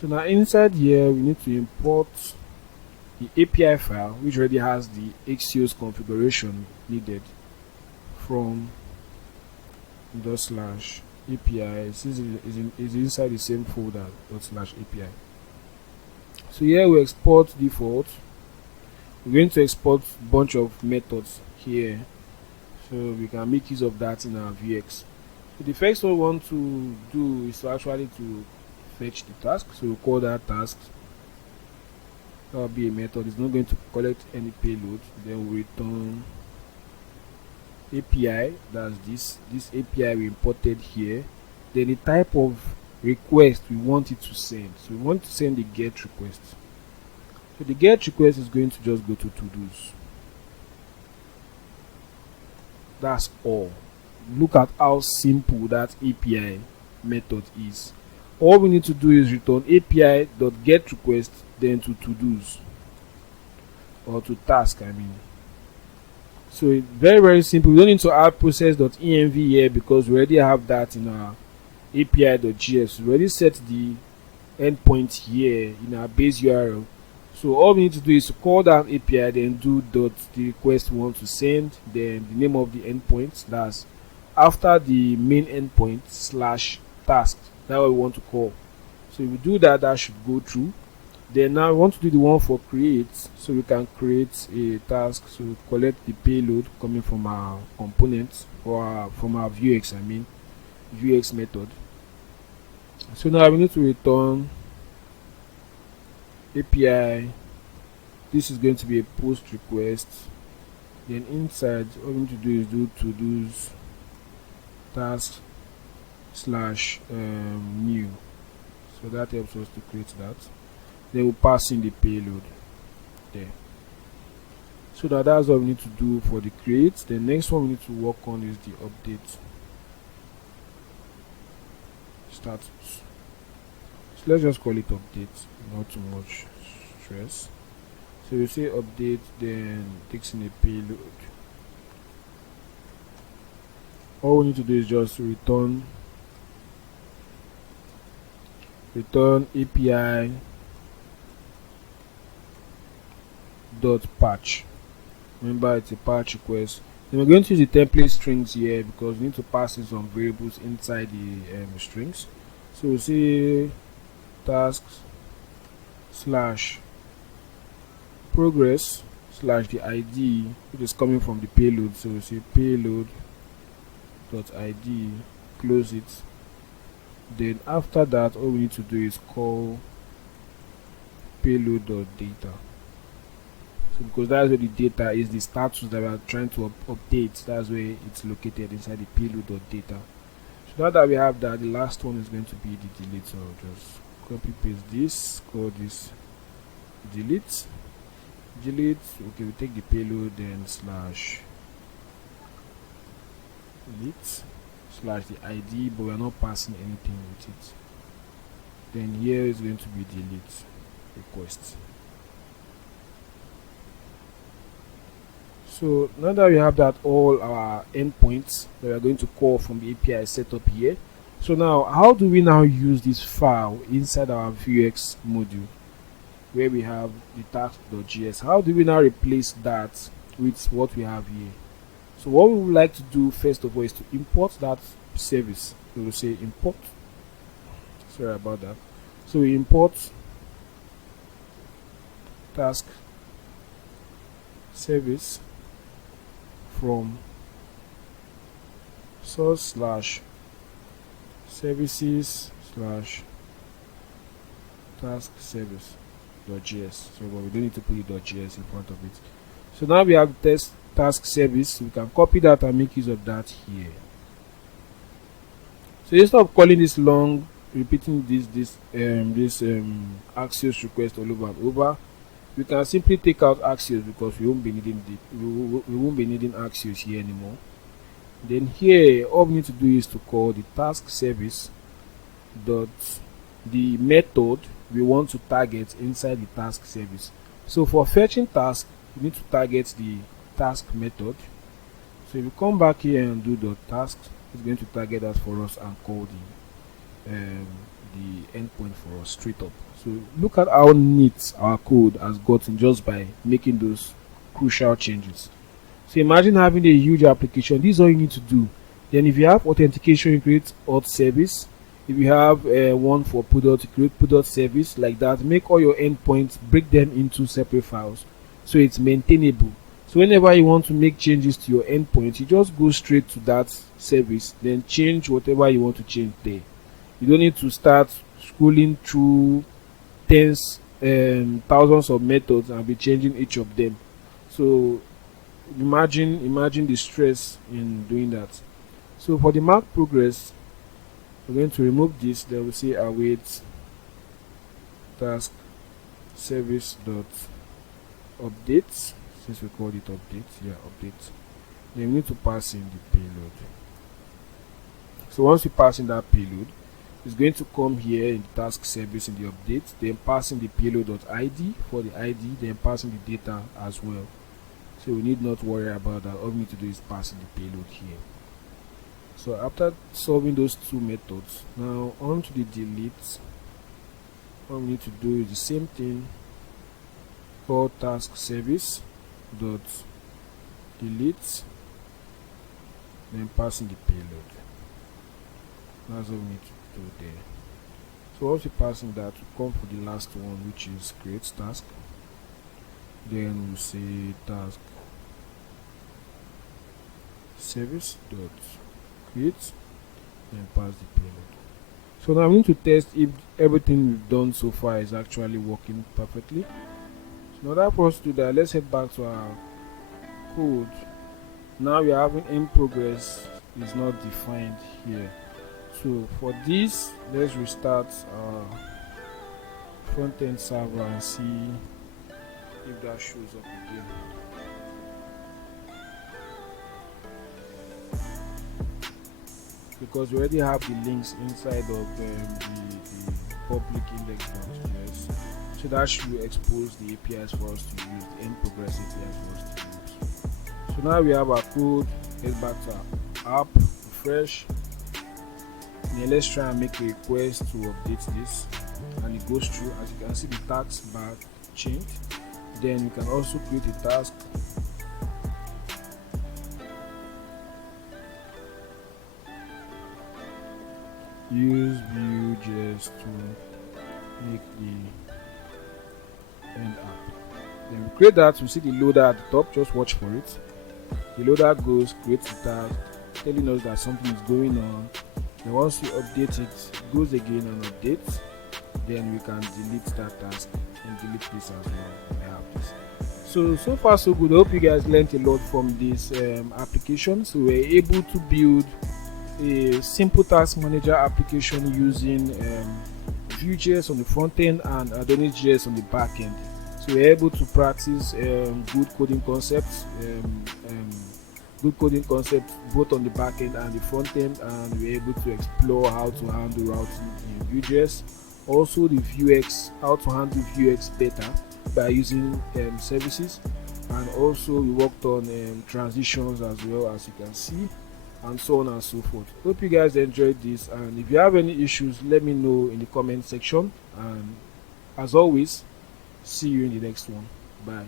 So now inside here, we need to import the API file, which already has the Axios configuration needed from ./API. Since it is inside the same folder ./API. So here we export default. We're going to export a bunch of methods here, so we can make use of that in our Vuex. So the first one we want to do is to actually to fetch the task. So we'll call that task. That will be a method. It's not going to collect any payload. Then we return API. That's this API we imported here. Then the type of request we want it to send. So we want to send the get request. So the get request is going to just go to to-dos. That's all. look at how simple that API method is. All we need to do is return API.getRequest then to to-dos, or to task, I mean. So it's very simple. We don't need to add process.env here because we already have that in our api.js. We already set the endpoint here in our base URL. So all we need to do is to call that API, then do dot the request we want to send, then the name of the endpoint, that's after the main endpoint slash task. That's what we want to call. So if we do that, that should go through. Then now we want to do the one for create, so we can create a task. So collect the payload coming from our components, or from our Vuex, I mean Vuex method. So now we need to return API. This is going to be a post request. Then inside, all we need to do is do to-dos task slash new. So that helps us to create that. Then we'll pass in the payload there. So that's what we need to do for the create. The next one we need to work on is the update status. So let's just call it update, not too much stress. So we say update, then takes in a payload. All we need to do is just return API dot patch. Remember, it's a patch request. Then we're going to use the template strings here because we need to pass in some variables inside the strings. So we'll say tasks slash progress slash the ID, which is coming from the payload. So we'll say payload dot ID, close it. Then after that, all we need to do is call payload dot data. So because that's where the data is, the status that we are trying to update, that's where it's located, inside the payload dot data. So now that we have that, the last one is going to be the delete. So I'll just copy paste this, call this delete. Okay, we take the payload, then slash delete slash the ID, but we're not passing anything with it. Then here is going to be delete request. So now that we have that, all our endpoints that we are going to call from the API set up here. So now, how do we now use this file inside our Vuex module where we have the task.js? How do we now replace that with what we have here? So what we would like to do first of all is to import that service. So we'll say import. Sorry about that. So we import task service from source slash services slash task service .js. So but we don't need to put the .js in front of it. So now we have test task service. We can copy that and make use of that here. So instead of calling this long, repeating this Axios request all over and over, we can simply take out Axios because we won't be needing Axios here anymore. Then here, all we need to do is to call the task service dot the method we want to target inside the task service. So for fetching task, we need to target the task method. So if you come back here and do dot task, it's going to target that for us and call the endpoint for us straight up. So look at how neat our code has gotten just by making those crucial changes. So imagine having a huge application. This is all you need to do. Then if you have authentication, you create auth service. If you have one for product, you create product service like that. Make all your endpoints, break them into separate files so it's maintainable. So whenever you want to make changes to your endpoint, you just go straight to that service, then change whatever you want to change there. You don't need to start scrolling through tens, thousands of methods and be changing each of them. So imagine the stress in doing that. So for the mark progress, we're going to remove this. Then we'll say await task service dot update. Since we called it update, update. Then we need to pass in the payload. So once we pass in that payload, it's going to come here in the task service in the update, then passing the payload.id for the ID, then passing the data as well. So we need not worry about that. All we need to do is passing the payload here. So after solving those two methods, now on to the delete. What we need to do is the same thing, call task service dot delete, then passing the payload. That's what we need to do there. So once we passing that, we come for the last one, which is create task. Then we'll say task service dot create, and pass the payload. So now we need to test if everything we've done so far is actually working perfectly. So in order for us to do that, let's head back to our code. Now we are having in progress is not defined here. So for this, let's restart our front-end server and see if that shows up again. Because we already have the links inside of the public index.js, so that should expose the APIs for us to use, the in progress APIs for us to use. So now we have our code. Head back to our app, refresh. Then let's try and make a request to update this, and it goes through. As you can see, the task bar changed. Then you can also create a task. Use Vuejs to make the end app. Then we create that. We see the loader at the top. Just watch for it. The loader goes, creates the task, telling us that something is going on. Then once you update it, it goes again and updates. Then we can delete that task and delete this as well. We have this. So far so good. I hope you guys learned a lot from this application. So we're able to build a simple task manager application using Vuejs on the front end and Adonisjs on the back end. So we're able to practice good coding concepts both on the back end and the front end, and we're able to explore how to handle routing in Vuejs. Also the Vuex, how to handle Vuex better by using services, and also we worked on transitions as well, as you can see, and so on and so forth. Hope you guys enjoyed this, and if you have any issues, let me know in the comment section, and as always, see you in the next one. Bye.